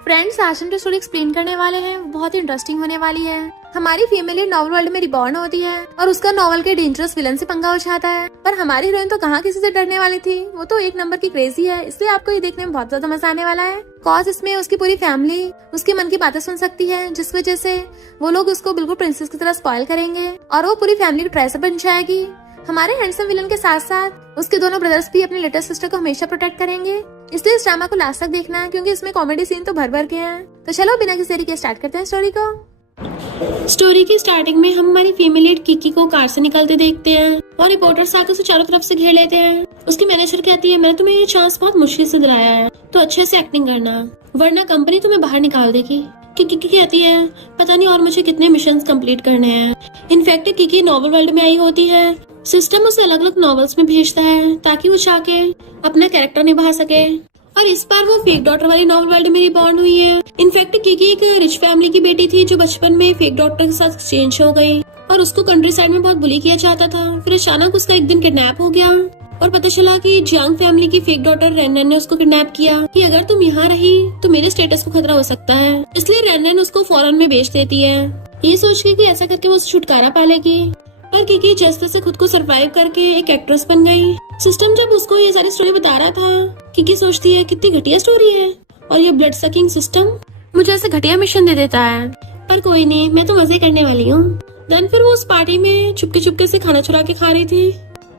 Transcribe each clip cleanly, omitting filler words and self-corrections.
Friends, आज हम जो स्टोरी एक्सप्लेन करने वाले हैं वो बहुत ही इंटरेस्टिंग होने वाली है। हमारी फीमेल नॉवल वर्ल्ड में रिबॉर्न होती है और उसका नॉवल के डेंजरस विलन से पंगा उठाता है। पर हमारी हीरोइन तो कहाँ किसी से डरने वाली थी, वो तो एक नंबर की क्रेजी है। इसलिए आपको ये देखने में बहुत ज्यादा मजा आने वाला है। कॉज इसमें उसकी पूरी फैमिली उसके मन की बातें सुन सकती है, जिस वजह से वो लोग उसको बिल्कुल प्रिंसेस की तरह स्पॉइल करेंगे और वो पूरी फैमिली की ट्रेसर बन जाएगी। हमारे हैंडसम विलन के साथ साथ उसके दोनों ब्रदर्स भी अपने लिटिल सिस्टर को हमेशा प्रोटेक्ट करेंगे। इसलिए इस ड्रामा को लास्ट तक देखना है, क्योंकि इसमें कॉमेडी सीन तो भर भर के हैं। तो चलो बिना किसी देरी के स्टार्ट करते हैं स्टोरी को। स्टोरी की स्टार्टिंग में हम हमारी फीमेल लीड किकी को कार से निकलते देखते हैं और रिपोर्टर्स आकर उसे चारों तरफ से घेर लेते हैं। उसकी मैनेजर कहती है, मैंने तुम्हें ये चांस बहुत मुश्किल से दिलाया है, तो अच्छे से एक्टिंग करना, वरना कंपनी तुम्हें बाहर निकाल देगी। किकी कहती है, पता नहीं और मुझे कितने मिशंस कंप्लीट करने हैं। इनफैक्ट किकी नॉवल वर्ल्ड में आई होती है। सिस्टम उसे अलग अलग नॉवेल्स में भेजता है ताकि वो जाके अपना कैरेक्टर निभा सके। और इस बार वो फेक डॉटर वाली नॉवल वर्ल्ड में रिबॉर्न हुई है। इनफैक्ट किकी एक रिच फैमिली की बेटी थी जो बचपन में फेक डॉक्टर के साथ एक्सचेंज हो गई और उसको कंट्री साइड में बहुत बुली किया जाता था। फिर अचानक उसका एक दिन किडनैप हो गया और पता चला कि जियांग फैमिली की फेक डॉटर रेनन ने उसको किडनैप किया कि अगर तुम यहाँ रही तो मेरे स्टेटस को खतरा हो सकता है। इसलिए रेनन उसको फॉरेन में बेच देती है, ये सोच के कि ऐसा करके वो छुटकारा पालेगी। पर किकी जैसे से खुद को सरवाइव करके एक एक्ट्रेस बन गई। सिस्टम जब उसको ये सारी स्टोरी बता रहा था, किकी सोचती है कितनी घटिया स्टोरी है और ये ब्लड सकिंग सिस्टम मुझे ऐसे घटिया मिशन दे देता है। पर कोई नहीं, मैं तो मजे करने वाली हूँ। देन फिर वो उस पार्टी में चुपके चुपके से खाना चुरा के खा रही थी।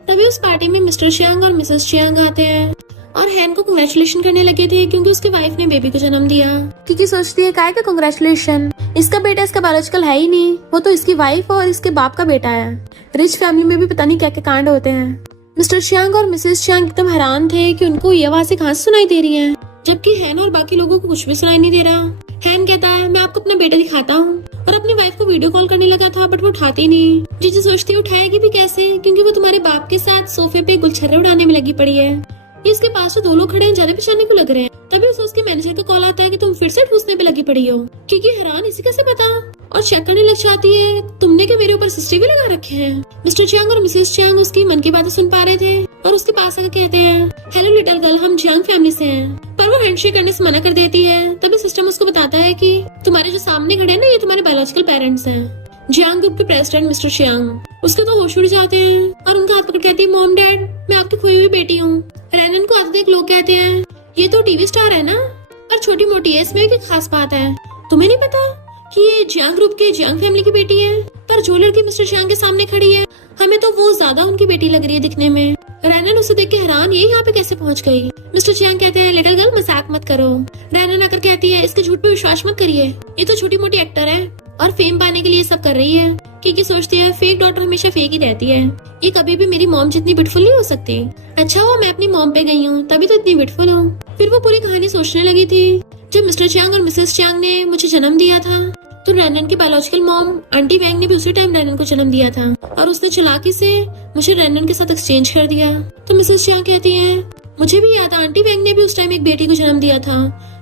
तभी उस पार्टी में मिस्टर चियांग और मिसेस चियांग आते हैं और हैन को कांग्रेचुलेशन करने लगे थे क्योंकि उसकी वाइफ ने बेबी को जन्म दिया। किकी सोचती है, काय का कांग्रेचुलेशन, इसका बेटा इसका बायोलॉजिकल है ही नहीं, वो तो इसकी वाइफ और इसके बाप का बेटा है। रिच फैमिली में भी पता नहीं क्या क्या कांड होते हैं। मिस्टर चियांग और मिसेस चियांग एकदम हैरान थे कि उनको ये आवाजें कहाँ से सुनाई दे रही हैं, जबकि हैन और बाकी लोगों को कुछ भी सुनाई नहीं दे रहा। हैन कहता है, मैं आपको अपना बेटा दिखाता हूँ, और अपनी वाइफ को वीडियो कॉल करने लगा था बट वो उठाती नहीं। जीजी सोचती है उठाएगी भी कैसे, क्योंकि वो तुम्हारे बाप के साथ सोफे पे गुलछर्रे उड़ाने में लगी पड़ी है। इसके पास तो दो लोग खड़े हैं, जाने पहचानने को लग रहे हैं। तभी उसे उसके मैनेजर का कॉल आता है कि तुम फिर से ठूसने पे लगी पड़ी हो। क्योंकि हैरान इसी कैसे पता, और चेक करने लग जाती है, तुमने क्या मेरे ऊपर सीसीटीवी लगा रखे हैं। मिस्टर चियांग और मिसेस चियांग उसकी मन की बातें सुन पा रहे थे और उसके पास आकर कहते हैं, हेलो लिटिल गर्ल, हम चियांग फैमिली से हैं। पर वो हैंडशेक करने से मना कर देती है। तभी सिस्टम उसको बताता है कि तुम्हारे जो सामने खड़े हैं ना, ये तुम्हारे बायोलॉजिकल पेरेंट्स हैं। जियांग ग्रुप के प्रेसिडेंट मिस्टर चियांग। उसके तो होश उड़ जाते हैं और उनका हाथ पकड़ कहती है, मॉम डैड, मैं आपकी खोई हुई बेटी हूँ। रेनन को आते देख लोग कहते हैं, ये तो टीवी स्टार है ना, पर छोटी मोटी है, इसमें क्या खास बात है, तुम्हें नहीं पता कि ये जियांग ग्रुप के जियांग फैमिली की बेटी है। पर जो लड़की मिस्टर चियांग के सामने खड़ी है, हमें तो वो ज्यादा उनकी बेटी लग रही है दिखने में। रेनन उसे देख के हैरान, ये यहाँ पे कैसे पहुँच गई। मिस्टर चियांग कहते हैं, लिटिल गर्ल मजाक मत करो। रेनन आकर कहती है, इसके झूठ पे विश्वास मत करिए, ये तो छोटी मोटी एक्टर है और फेम पाने के लिए सब कर रही है। क्योंकि सोचती है फेक डॉटर हमेशा फेक ही रहती है, ये कभी भी मेरी मॉम जितनी ब्यूटीफुल नहीं हो सकती। अच्छा हुआ मैं अपनी मॉम पे गई हूँ, तभी तो इतनी ब्यूटीफुल हूँ। फिर वो पूरी कहानी सोचने लगी थी, जब मिस्टर चियांग और मिसेस चियांग ने मुझे जन्म दिया था तो रेनन की बायोलॉजिकल मॉम आंटी वैंग ने भी उसी टाइम रेनन को जन्म दिया था और उसने चालाकी से मुझे रेनन के साथ एक्सचेंज कर दिया। तो मिसेस चियांग कहती है, मुझे भी याद है आंटी वैंग ने भी उस टाइम एक बेटी को जन्म दिया था।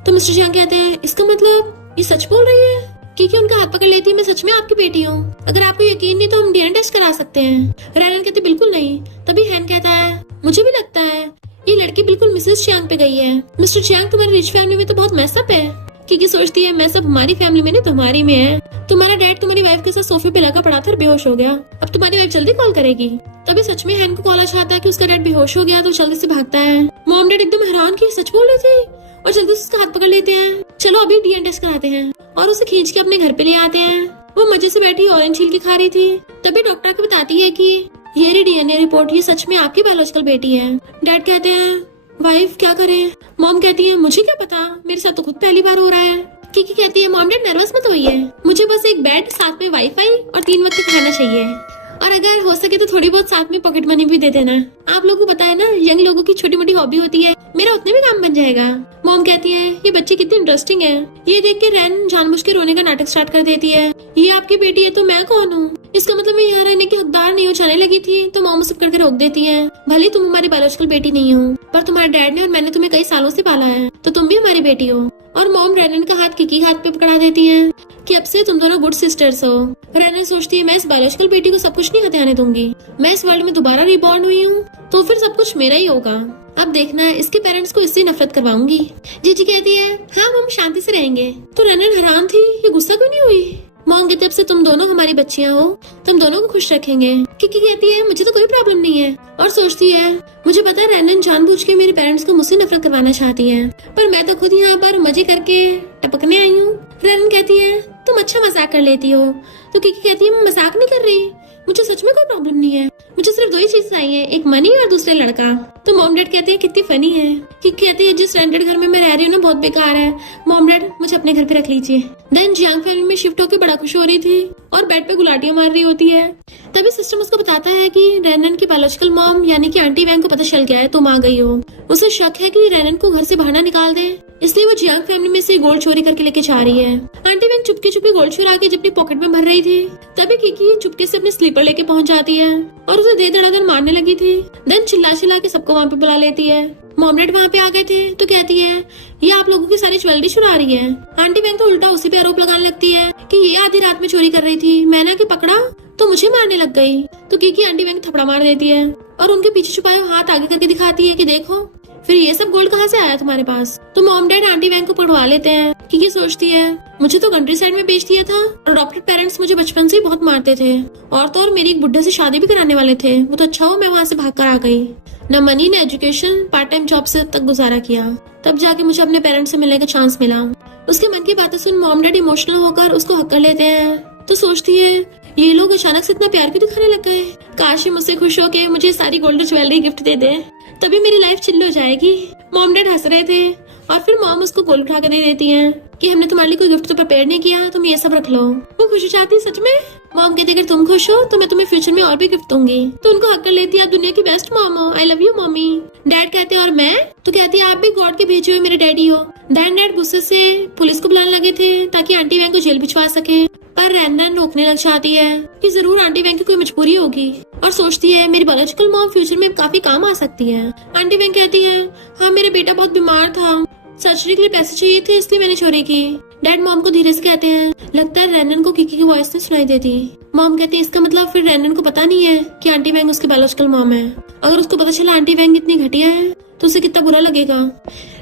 तो मिस्टर चियांग कहते हैं, इसका मतलब ये सच बोल रही है। क्योंकि उनका हाथ पकड़ लेती है, मैं सच में आपकी बेटी हूँ, अगर आपको यकीन नहीं तो हम डीएनए टेस्ट करा सकते हैं। रेनन कहते, बिल्कुल नहीं। तभी हैन कहता है, मुझे भी लगता है ये लड़की बिल्कुल मिसेस चियांग पे गई है। मिस्टर चियांग, तुम्हारी रिच फैमिली में तो बहुत मैसअप है। क्योंकि सोचती है, मैसअप हमारी फैमिली में नहीं तुम्हारी में है। तुम्हारा डैड तुम्हारी वाइफ के साथ सोफे पे लगा पड़ा था और बेहोश हो गया, अब तुम्हारी वाइफ जल्दी कॉल करेगी। तभी सच में हैन को कॉल आ जाता है कि उसका डैड बेहोश हो गया, तो जल्दी से भागता है। मॉम डैड एकदम हैरान कि सच बोल रही थी और जल्दी से उसका हाथ पकड़ लेते हैं, चलो अभी डीएनए टेस्ट कराते हैं, और उसे खींच के अपने घर पे ले आते हैं। वो मजे से बैठी ऑरेंज छील के खा रही थी। तभी डॉक्टर को बताती है कि ये रही डीएनए रिपोर्ट, ये सच में आपकी बायोलॉजिकल बेटी है। डैड कहते हैं, वाइफ क्या करे। मॉम कहती है, मुझे क्या पता, मेरे साथ तो खुद पहली बार हो रहा है। किकी कहती है, मॉम डैड नर्वस मत होइए, मुझे बस एक बेड, साथ में वाईफाई और 3 वक्त का खाना चाहिए, और अगर हो सके तो थोड़ी बहुत साथ में पॉकेट मनी भी दे देना। आप लोगों को पता है ना, यंग लोगों की छोटी मोटी हॉबी होती है, मेरा उतने भी काम बन जाएगा। मॉम कहती है, ये बच्ची कितनी इंटरेस्टिंग है। ये देख के रैन जानबूझ के रोने का नाटक स्टार्ट कर देती है, ये आपकी बेटी है तो मैं कौन हूँ। इसका मतलब मैं यहाँ रहने की हकदार नहीं हो जाने लगी थी, तो मॉम सब करके रोक देती है। भले तुम हमारी बायोलॉजिकल बेटी नहीं हो, पर तुम्हारे डैड ने और मैंने तुम्हें कई सालों से पाला है, तो तुम भी हमारी बेटी हो। और मॉम रेनन का हाथ किकी हाथ पे पकड़ा देती है कि अब से तुम दोनों गुड सिस्टर्स हो। रेनन सोचती है मैं इस बायोलॉजिकल बेटी को सब कुछ नहीं हथियाने दूंगी, मैं इस वर्ल्ड में दोबारा रिबॉर्न हुई हूँ, तो फिर सब कुछ मेरा ही होगा। अब देखना है इसके पेरेंट्स को इससे नफरत करवाऊंगी। जीजी कहती है हाँ हम शांति से रहेंगे। तो रेनन हैरान थी, ये गुस्सा क्यों नहीं हुई। मॉम कहती है अब से तुम दोनों हमारी बच्चियां हो, तुम दोनों को खुश रखेंगे। किकी कहती है मुझे तो कोई प्रॉब्लम नहीं है, और सोचती है मुझे पता है रेनन जानबूझ के मेरे पेरेंट्स को मुझसे नफरत करवाना चाहती है, पर मैं तो खुद यहाँ पर मजे करके टपकने आई हूँ। रेनन कहती है तुम अच्छा मजाक कर लेती हो। तो किकी कहती है मैं मजाक नहीं कर रही, मुझे सच में कोई प्रॉब्लम नहीं है, मुझे सिर्फ दो ही चीज चाहिए, एक मनी और दूसरा लड़का। तो मॉम डैड कहते हैं कितनी फनी है। किकी कहती है जिस रेंटेड घर में मैं रह रही हूँ ना बहुत बेकार है, मॉम डैड मुझे अपने घर पे रख लीजिए। देन जियांग फैमिली में शिफ्ट होकर बड़ा खुश हो रही थी और बेड पे गुलाटियां मार रही होती है। तभी सिस्टम उसको बताता है कि रेनन की बायोलॉजिकल मॉम यानी कि आंटी वैंग को पता चल गया है, तुम आ गई हो। उसे शक है कि रेनन को घर से बाहर ना निकाल दे, इसलिए वो जियांग फैमिली में से गोल्ड चोरी करके लेके जा रही है। आंटी वैंग चुपके चुपके गोल्ड चुरा के अपनी पॉकेट में भर रही थी। तभी किकी चुपके से अपने स्लीपर लेके पहुंच जाती है और उसे दे धड़ाधड़ मारने लगी थी। देन चिल्ला चिल्ला के सबको वहाँ पे बुला लेती है। मॉम डैड वहाँ पे आ गए थे तो कहती है ये आप लोगों की सारी ज्वेलरी चुरा रही है। आंटी वैंग तो उल्टा उसी पे आरोप लगाने लगती है कि ये आधी रात में चोरी कर रही थी, मैंने आके पकड़ा तो मुझे मारने लग गई। तो किकी आंटी वैंग थपड़ा मार देती है और उनके पीछे छुपाए हुए हाथ आगे करके दिखाती है कि देखो फिर ये सब गोल्ड कहाँ से आया तुम्हारे पास। तो मॉम डैड आंटी वैंग को पढ़वा लेते हैं। किकी सोचती है मुझे तो कंट्री साइड में बेच दिया था और अडॉप्टेड पेरेंट्स मुझे बचपन से ही बहुत मारते थे, और तो और मेरी एक बुड्ढे से शादी भी कराने वाले थे, वो तो अच्छा हो मैं वहाँ से भाग कर आ गई। न मनी न एजुकेशन, पार्ट टाइम जॉब से तक गुजारा किया, तब जाके मुझे अपने पेरेंट्स से मिलने का चांस मिला। उसके मन की बातें सुन मॉम डैड इमोशनल होकर उसको हक कर लेते हैं। तो सोचती है ये लोग अचानक से इतना प्यार क्यों दिखाने लग गए, काश ये मुझसे खुश होके मुझे सारी गोल्ड ज्वेलरी गिफ्ट दे दे, तभी मेरी लाइफ चिल्ल हो जाएगी। मॉम डैड हंस रहे थे और फिर मॉम उसको गोल्ड उठा कर दे देती है कि हमने तुम्हारे लिए कोई गिफ्ट तो प्रिपेयर नहीं किया, तुम ये सब रख लो। वो खुश हो जाती है सच में। मॉम कहती है अगर तुम खुश हो तो मैं तुम्हें फ्यूचर में और भी गिफ्ट दूंगी। तो उनको हक कर लेती है आप दुनिया की बेस्ट मॉम हो, I love you mommy. Dad कहते हैं और मैं, तो कहती है आप भी गॉड के भेजे हुए मेरे डैडी हो। देन डैड गुस्से से पुलिस को बुलाने लगे थे ताकि आंटी वैंग को जेल भिजवा सके, पर रेनन रोकने लग जाती है कि जरूर आंटी वैंग की कोई मजबूरी होगी, और सोचती है मेरी बायोलॉजिकल मॉम फ्यूचर में काफी काम आ सकती है। आंटी वैंग कहती है हाँ मेरा बेटा बहुत बीमार था, सर्जरी के लिए पैसे चाहिए थे इसलिए मैंने चोरी की। डैड मॉम को धीरे से कहते हैं लगता है रेनन को किकी की वॉइस नहीं सुनाई देती। मॉम कहती है इसका मतलब फिर रेनन को पता नहीं है कि आंटी वैंग उसकी बायोलॉजिकल मॉम है। अगर उसको पता चला आंटी वैंग इतनी घटिया है तो उसे कितना बुरा लगेगा।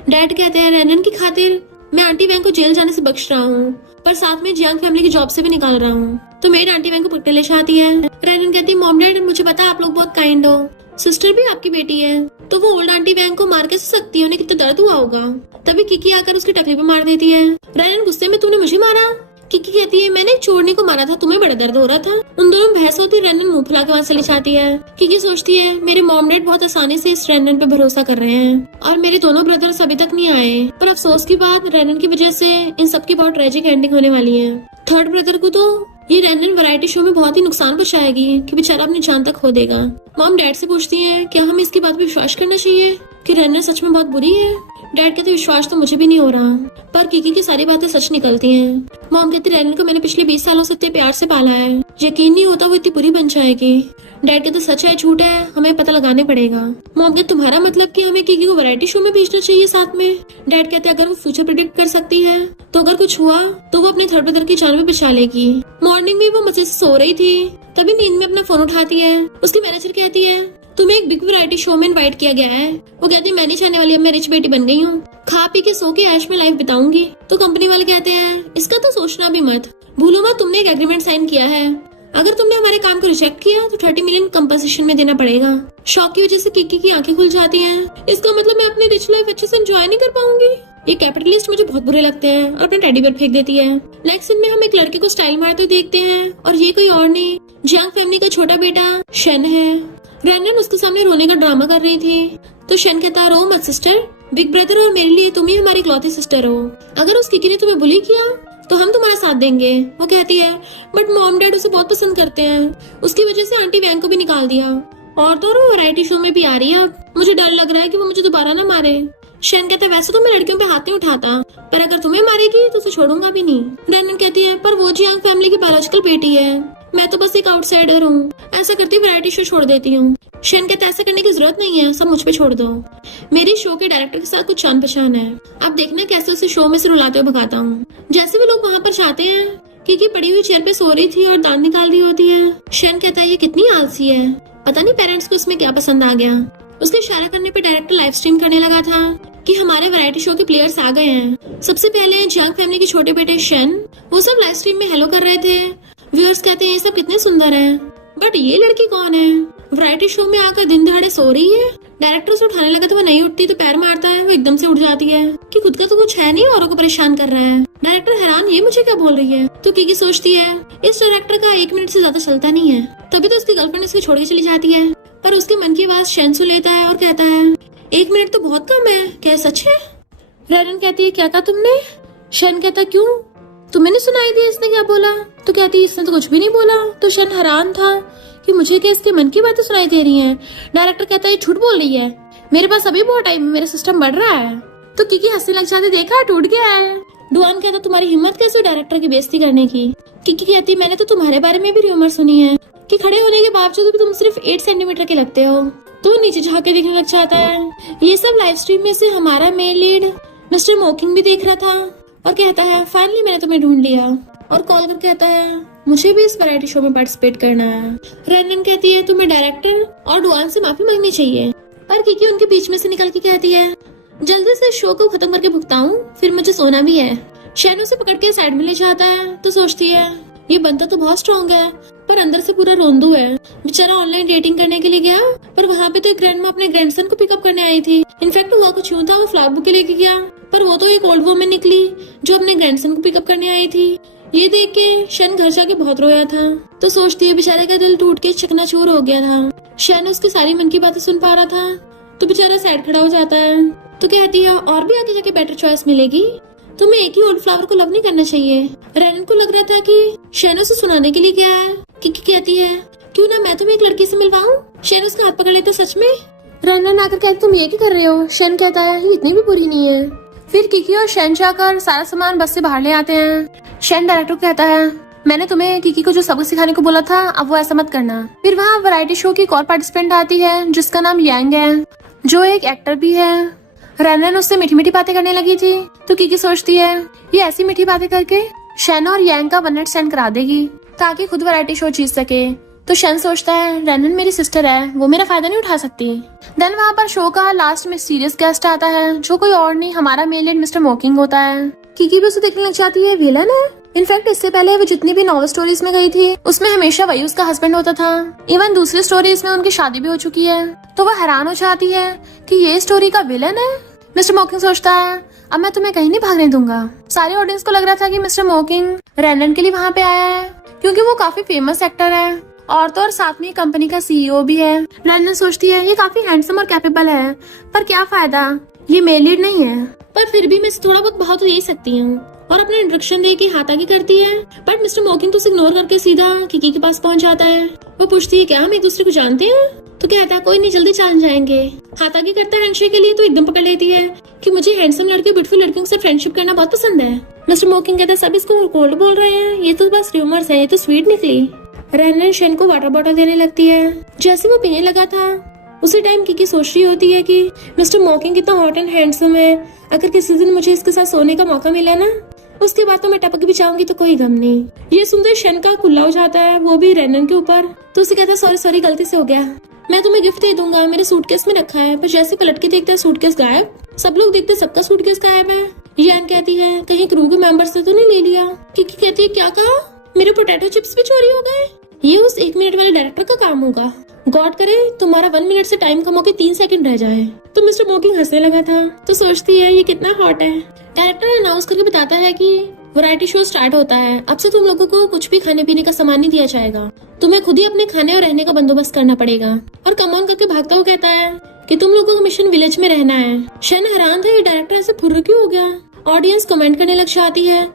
डैड कहते हैं रेनन की खातिर मैं आंटी वैंग को जेल जाने से बख्श रहा हूँ, पर साथ में जियांग फैमिली की जॉब से भी निकाल रहा हूँ। तो मेरी आंटी वैंग को पकड़ ले जाती है। रेनन कहती है मॉम डैड मुझे पता आप लोग बहुत काइंड हो, सिस्टर भी आपकी बेटी है, तो वो ओल्ड आंटी वैंग को मार कैसे सकती है, उन्हें कितना दर्द हुआ होगा। तभी किकी आकर उसकी टकली पे मार देती है। रेनन गुस्से में तुमने मुझे मारा। किकी कहती है मैंने एक चोरने को मारा था, तुम्हें बड़ा दर्द हो रहा था। उन दोनों बहस होती, रेनन मुंह फुला के वहाँ चली जाती है। किकी सोचती है मेरे मॉम डैड बहुत आसानी से इस रेनन पे भरोसा कर रहे हैं और मेरे दोनों ब्रदर्स अभी तक नहीं आए, पर अफसोस की बात रेनन की वजह से इन सबकी बहुत ट्रेजिक एंडिंग होने वाली है। थर्ड ब्रदर को तो ये रेनन वैरायटी शो में बहुत ही नुकसान पहुंचाएगी कि बेचारा अपनी जान तक खो देगा। मॉम डैड से पूछती है क्या हमें इसकी बात पे विश्वास करना चाहिए कि रेनन सच में बहुत बुरी है। डैड कहते विश्वास तो मुझे भी नहीं हो रहा, पर किकी की सारी बातें सच निकलती हैं। मॉम कहती रेनन को मैंने पिछले 20 सालों से इतने प्यार से पाला है, यकीन नहीं होता वो इतनी बुरी बन जाएगी। डैड कहते सच है झूठ है हमें पता लगाने पड़ेगा। मॉम कहते तुम्हारा मतलब कि हमें किकी को वैरायटी शो में भेजना चाहिए साथ में। डैड कहते अगर वो फ्यूचर प्रेडिक्ट कर सकती है तो अगर कुछ हुआ तो वो अपने थर्ड ब्रदर की जान भी बचा लेगी। मॉर्निंग में वो मजे से सो रही थी, तभी नींद में अपना फोन उठाती है। उसकी मैनेजर कहती है तुम्हें एक बिग वैरायटी शो में इनवाइट किया गया है। वो कहती है मैं नहीं चाहने वाली, अब मैं रिच बेटी बन गई हूँ, खा पी के सो के ऐश में लाइफ बिताऊंगी। तो कंपनी वाले कहते हैं इसका तो सोचना भी मत, भूलो मत तुमने एक एग्रीमेंट साइन किया है, अगर तुमने हमारे काम को रिजेक्ट किया तो 30 मिलियन कंपनसेशन में देना पड़ेगा। शॉक की वजह से किकी की आंखें खुल जाती हैं। इसका मतलब मैं अपनी रिच लाइफ अच्छे से एंजॉय नहीं कर पाऊंगी। ये कैपिटलिस्ट मुझे बहुत बुरे लगते हैं और अपना टेडी बेयर फेंक देती है। नेक्स्ट सीन में हम एक लड़के को स्टाइल मारते हुए देखते हैं और ये कोई और नहीं जियांग फैमिली का छोटा बेटा शन है। रेनन उसके सामने रोने का ड्रामा कर रही थी तो शन कहता रो मत सिस्टर, बिग ब्रदर और मेरे लिए तुम ही हमारी इकलौती सिस्टर हो, अगर उस किकी ने तुम्हें बुली किया तो हम तुम्हारा साथ देंगे। वो कहती है बट मॉम डैड उसे बहुत पसंद करते हैं, उसकी वजह से आंटी वैंग को भी निकाल दिया और तो वो वैरायटी शो में भी आ रही है, अब मुझे डर लग रहा है कि वो मुझे दोबारा ना मारे। शन कहता है वैसे तो मैं लड़कियों पे हाथ नहीं उठाता, पर अगर तुम्हें मारेगी तो उसे छोड़ूंगा भी नहीं। रेनन कहती है पर वो जियांग फैमिली की बायोलॉजिकल बेटी है, मैं तो बस एक आउटसाइडर हूँ, ऐसा करती वैरायटी शो छोड़ देती हूँ। शन कहता ऐसा करने की जरूरत नहीं है, सब मुझ पे छोड़ दो। मेरी शो के डायरेक्टर के साथ कुछ जान पहचान है, अब देखना कैसे उसे शो में से रुलाते हुए भगाता हूँ। जैसे भी लोग वहाँ पर जाते हैं, किकी पड़ी हुई चेयर पे सो रही थी और दांत निकाल रही होती है। शन कहता है ये कितनी आलसी है, पता नहीं पेरेंट्स को इसमें क्या पसंद आ गया। उसके इशारा करने पे डायरेक्टर लाइव स्ट्रीम करने लगा था कि हमारे वैरायटी शो के प्लेयर्स आ गए हैं। सबसे पहले जंग फैमिली के छोटे बेटे शन, वो सब लाइव स्ट्रीम में हेलो कर रहे थे। व्यूअर्स कहते हैं ये सब कितने सुंदर हैं, बट ये लड़की कौन है, वैरायटी शो में आकर दिन दहाड़े सो रही है। डायरेक्टर उसे उठाने लगा तो वो नहीं उठती, तो पैर मारता है, वो एकदम से उठ जाती है कि खुद का तो कुछ है नहीं, औरों को परेशान कर रहा है। डायरेक्टर हैरान, ये मुझे क्या बोल रही है। तो किकी सोचती है इस डायरेक्टर का 1 मिनट से ज्यादा चलता नहीं है, तभी तो उसकी गर्लफ्रेंड उसको छोड़ के चली जाती है। पर उसके मन की आवाज शन सुन लेता है और कहता है 1 मिनट तो बहुत कम है, क्या सच है। रैनन कहती है क्या कहा तुमने। शन कहता क्यों, तुम्हें नहीं सुनाई दी इसने क्या बोला। तो कहती इसने तो कुछ भी नहीं बोला। तो शन हैरान था कि मुझे क्या इसके मन की बातें सुनाई दे रही हैं। डायरेक्टर कहता है ये झूठ बोल रही है, मेरे पास अभी बहुत टाइम है, मेरा सिस्टम बढ़ रहा है। तो किकी हंसने लग जाती, देखा टूट गया है। डुआन कहता तुम्हारी हिम्मत कैसे डायरेक्टर की बेइज्जती करने की। किकी कहती मैंने तो तुम्हारे बारे में भी रूमर सुनी है कि खड़े होने के बावजूद भी तुम सिर्फ 8 सेंटीमीटर के लगते हो। तो नीचे झाँक के देखने लग जाता है। ये सब लाइव स्ट्रीम में से हमारा मेल लीड मिस्टर मोकिंग भी देख रहा था और कहता है फाइनली मैंने तुम्हें ढूंढ लिया, और कॉल कर कहता है मुझे भी इस वैरायटी शो में पार्टिसिपेट करना है। रैनन कहती है तुम्हें डायरेक्टर और डुआन से माफी मांगनी चाहिए, पर किकी उनके बीच में से निकल के कहती है जल्दी से शो को खत्म करके भुगताऊं, फिर मुझे सोना भी है। शैन उसे पकड़ के साइड में ले जाता है तो सोचती है ये बंदा तो बहुत स्ट्रॉन्ग है, पर अंदर से पूरा रोंदू है। बेचारा ऑनलाइन डेटिंग करने के लिए गया, पर वहाँ पे तो एक ग्रैंडमा अपने ग्रैंडसन को पिकअप करने आई थी। इनफैक्ट हुआ कुछ यूं था, वो फ्लावर बुके लेके गया, पर वो तो एक ओल्ड वुमन निकली जो अपने ग्रैंडसन को पिकअप करने आई थी। ये देख के शन घर जाके बहुत रोया था। तो सोचती है बेचारे का दिल टूट के चकनाचूर हो गया था। शन उसकी सारी मन की बातें सुन पा रहा था, तो बेचारा साइड खड़ा हो जाता है। तो कहती है और भी आगे जाके बेटर चॉइस मिलेगी, तुम्हें एक ही ओल्ड फ्लावर को लव नहीं करना चाहिए। रैनन को लग रहा था कि शैनो से सुनाने के लिए क्या है। किकी कहती है क्यों ना मैं तुम्हें एक लड़की से मिलवाऊं। शैन उसका हाथ पकड़ लेते सच में। रैनन आकर कहती तुम ये क्या कर रहे हो। शैन कहता है ये इतनी भी बुरी नहीं है। फिर किकी और शैन जाकर सारा सामान बस से बाहर ले आते हैं। शैन डायरेक्टर को कहता है मैंने तुम्हें किकी को जो सबक सिखाने को बोला था, अब वो ऐसा मत करना। फिर वहाँ वैरायटी शो की एक और पार्टिसिपेंट आती है जिसका नाम यांग है, जो एक एक्टर भी है। रैनन उससे मीठी मीठी बातें करने लगी थी, तो किकी सोचती है ये ऐसी मीठी बातें करके शैन और यांग का 1 नाइट स्टैंड करा देगी ताकि खुद वैरायटी शो जीत सके। तो शैन सोचता है रैनन मेरी सिस्टर है, वो मेरा फायदा नहीं उठा सकती। देन वहाँ पर शो का लास्ट में सीरियस गेस्ट आता है, जो कोई और नहीं हमारा मेन लीड मिस्टर मोकिंग होता है। किकी भी उसे देखने लग जाती है विलन है। इनफैक्ट इससे पहले वो जितनी भी नॉवल स्टोरीज में गई थी उसमें हमेशा वही उसका हस्बैंड होता था। इवन दूसरी स्टोरीज में उनकी शादी भी हो चुकी है। तो वह हैरान हो जाती है कि ये स्टोरी का विलन है। मिस्टर मोकिंग सोचता है अब मैं तुम्हें कहीं नहीं भागने दूंगा। सारे ऑडियंस को लग रहा था कि मिस्टर मोकिंग रैनन के लिए वहाँ पे आया है, क्योंकि वो काफी फेमस एक्टर है और तो और साथ में कंपनी का सीईओ भी है। रैनन सोचती है ये काफी हैंडसम और कैपेबल है, पर क्या फायदा, ये मेल लीड नहीं है। पर फिर भी मैं थोड़ा बहुत भाव तो दे सकती हूँ। और अपना इंट्रोडक्शन दे के हाथ आगे करती है, बट मिस्टर मोकिंग तो उसे इग्नोर करके सीधा किकी के पास पहुंच जाता है। वो पूछती है क्या हम एक दूसरे को जानते हैं। तो कहता है कोई नहीं, जल्दी जान जाएंगे। हाथ आगे करता है हैंडशेक के लिए, तो एकदम पकड़ लेती है कि मुझे हैंडसम लड़के ब्यूटीफुल लड़कियों से फ्रेंडशिप करना बहुत पसंद है। मिस्टर मोकिंग कहता है सब इसको कोल्ड बोल रहे हैं, ये तो बस रूमर्स है, ये तो स्वीट निकली। रैनन शैन को वाटर बॉटल देने लगती है। जैसे वो पीने लगा था उसी टाइम किकी सोच रही होती है कि मिस्टर मोकिंग कितना हॉट एंड हैंडसम है, अगर किसी दिन मुझे इसके साथ सोने का मौका मिला ना, उसके बाद तो मैं टपक भी जाऊंगी तो कोई गम नहीं। ये सुनते शैन का कुल्ला हो जाता है, वो भी रैनन के ऊपर। तो उसे कहता है सॉरी सॉरी गलती से हो गया, मैं तुम्हें गिफ्ट दे दूंगा, मेरे सूटकेस में रखा है। पर जैसे पलट के देखते हैं सूटकेस गायब। सब लोग देखते सबका सूटकेस गायब है। यान कहती है कहीं क्रू के मेंबर से तो नहीं ले लिया। किकी कहती है क्या कहा, मेरे पोटैटो चिप्स भी चोरी हो गए। ये उस 1 मिनट वाले डायरेक्टर का काम होगा। गॉड करे तुम्हारा 1 मिनट से टाइम कम होके 3 सेकंड रह जाए। तो मिस्टर मोकिंग हंसने लगा था। तो सोचती है ये कितना हॉट है। डायरेक्टर अनाउंस करके बताता है कि वैरायटी शो स्टार्ट होता है, अब से तुम लोगों को कुछ भी खाने पीने का सामान नहीं दिया जाएगा, तुम्हें खुद ही अपने खाने और रहने का बंदोबस्त करना पड़ेगा। और कमॉन करके भागता हुआ कहता है कि तुम लोगों को मिशन विलेज में रहना है। शैन हैरान था ये डायरेक्टर ऐसे फुर्र क्यों हो गया। ऑडियंस कमेंट करने लग जाती है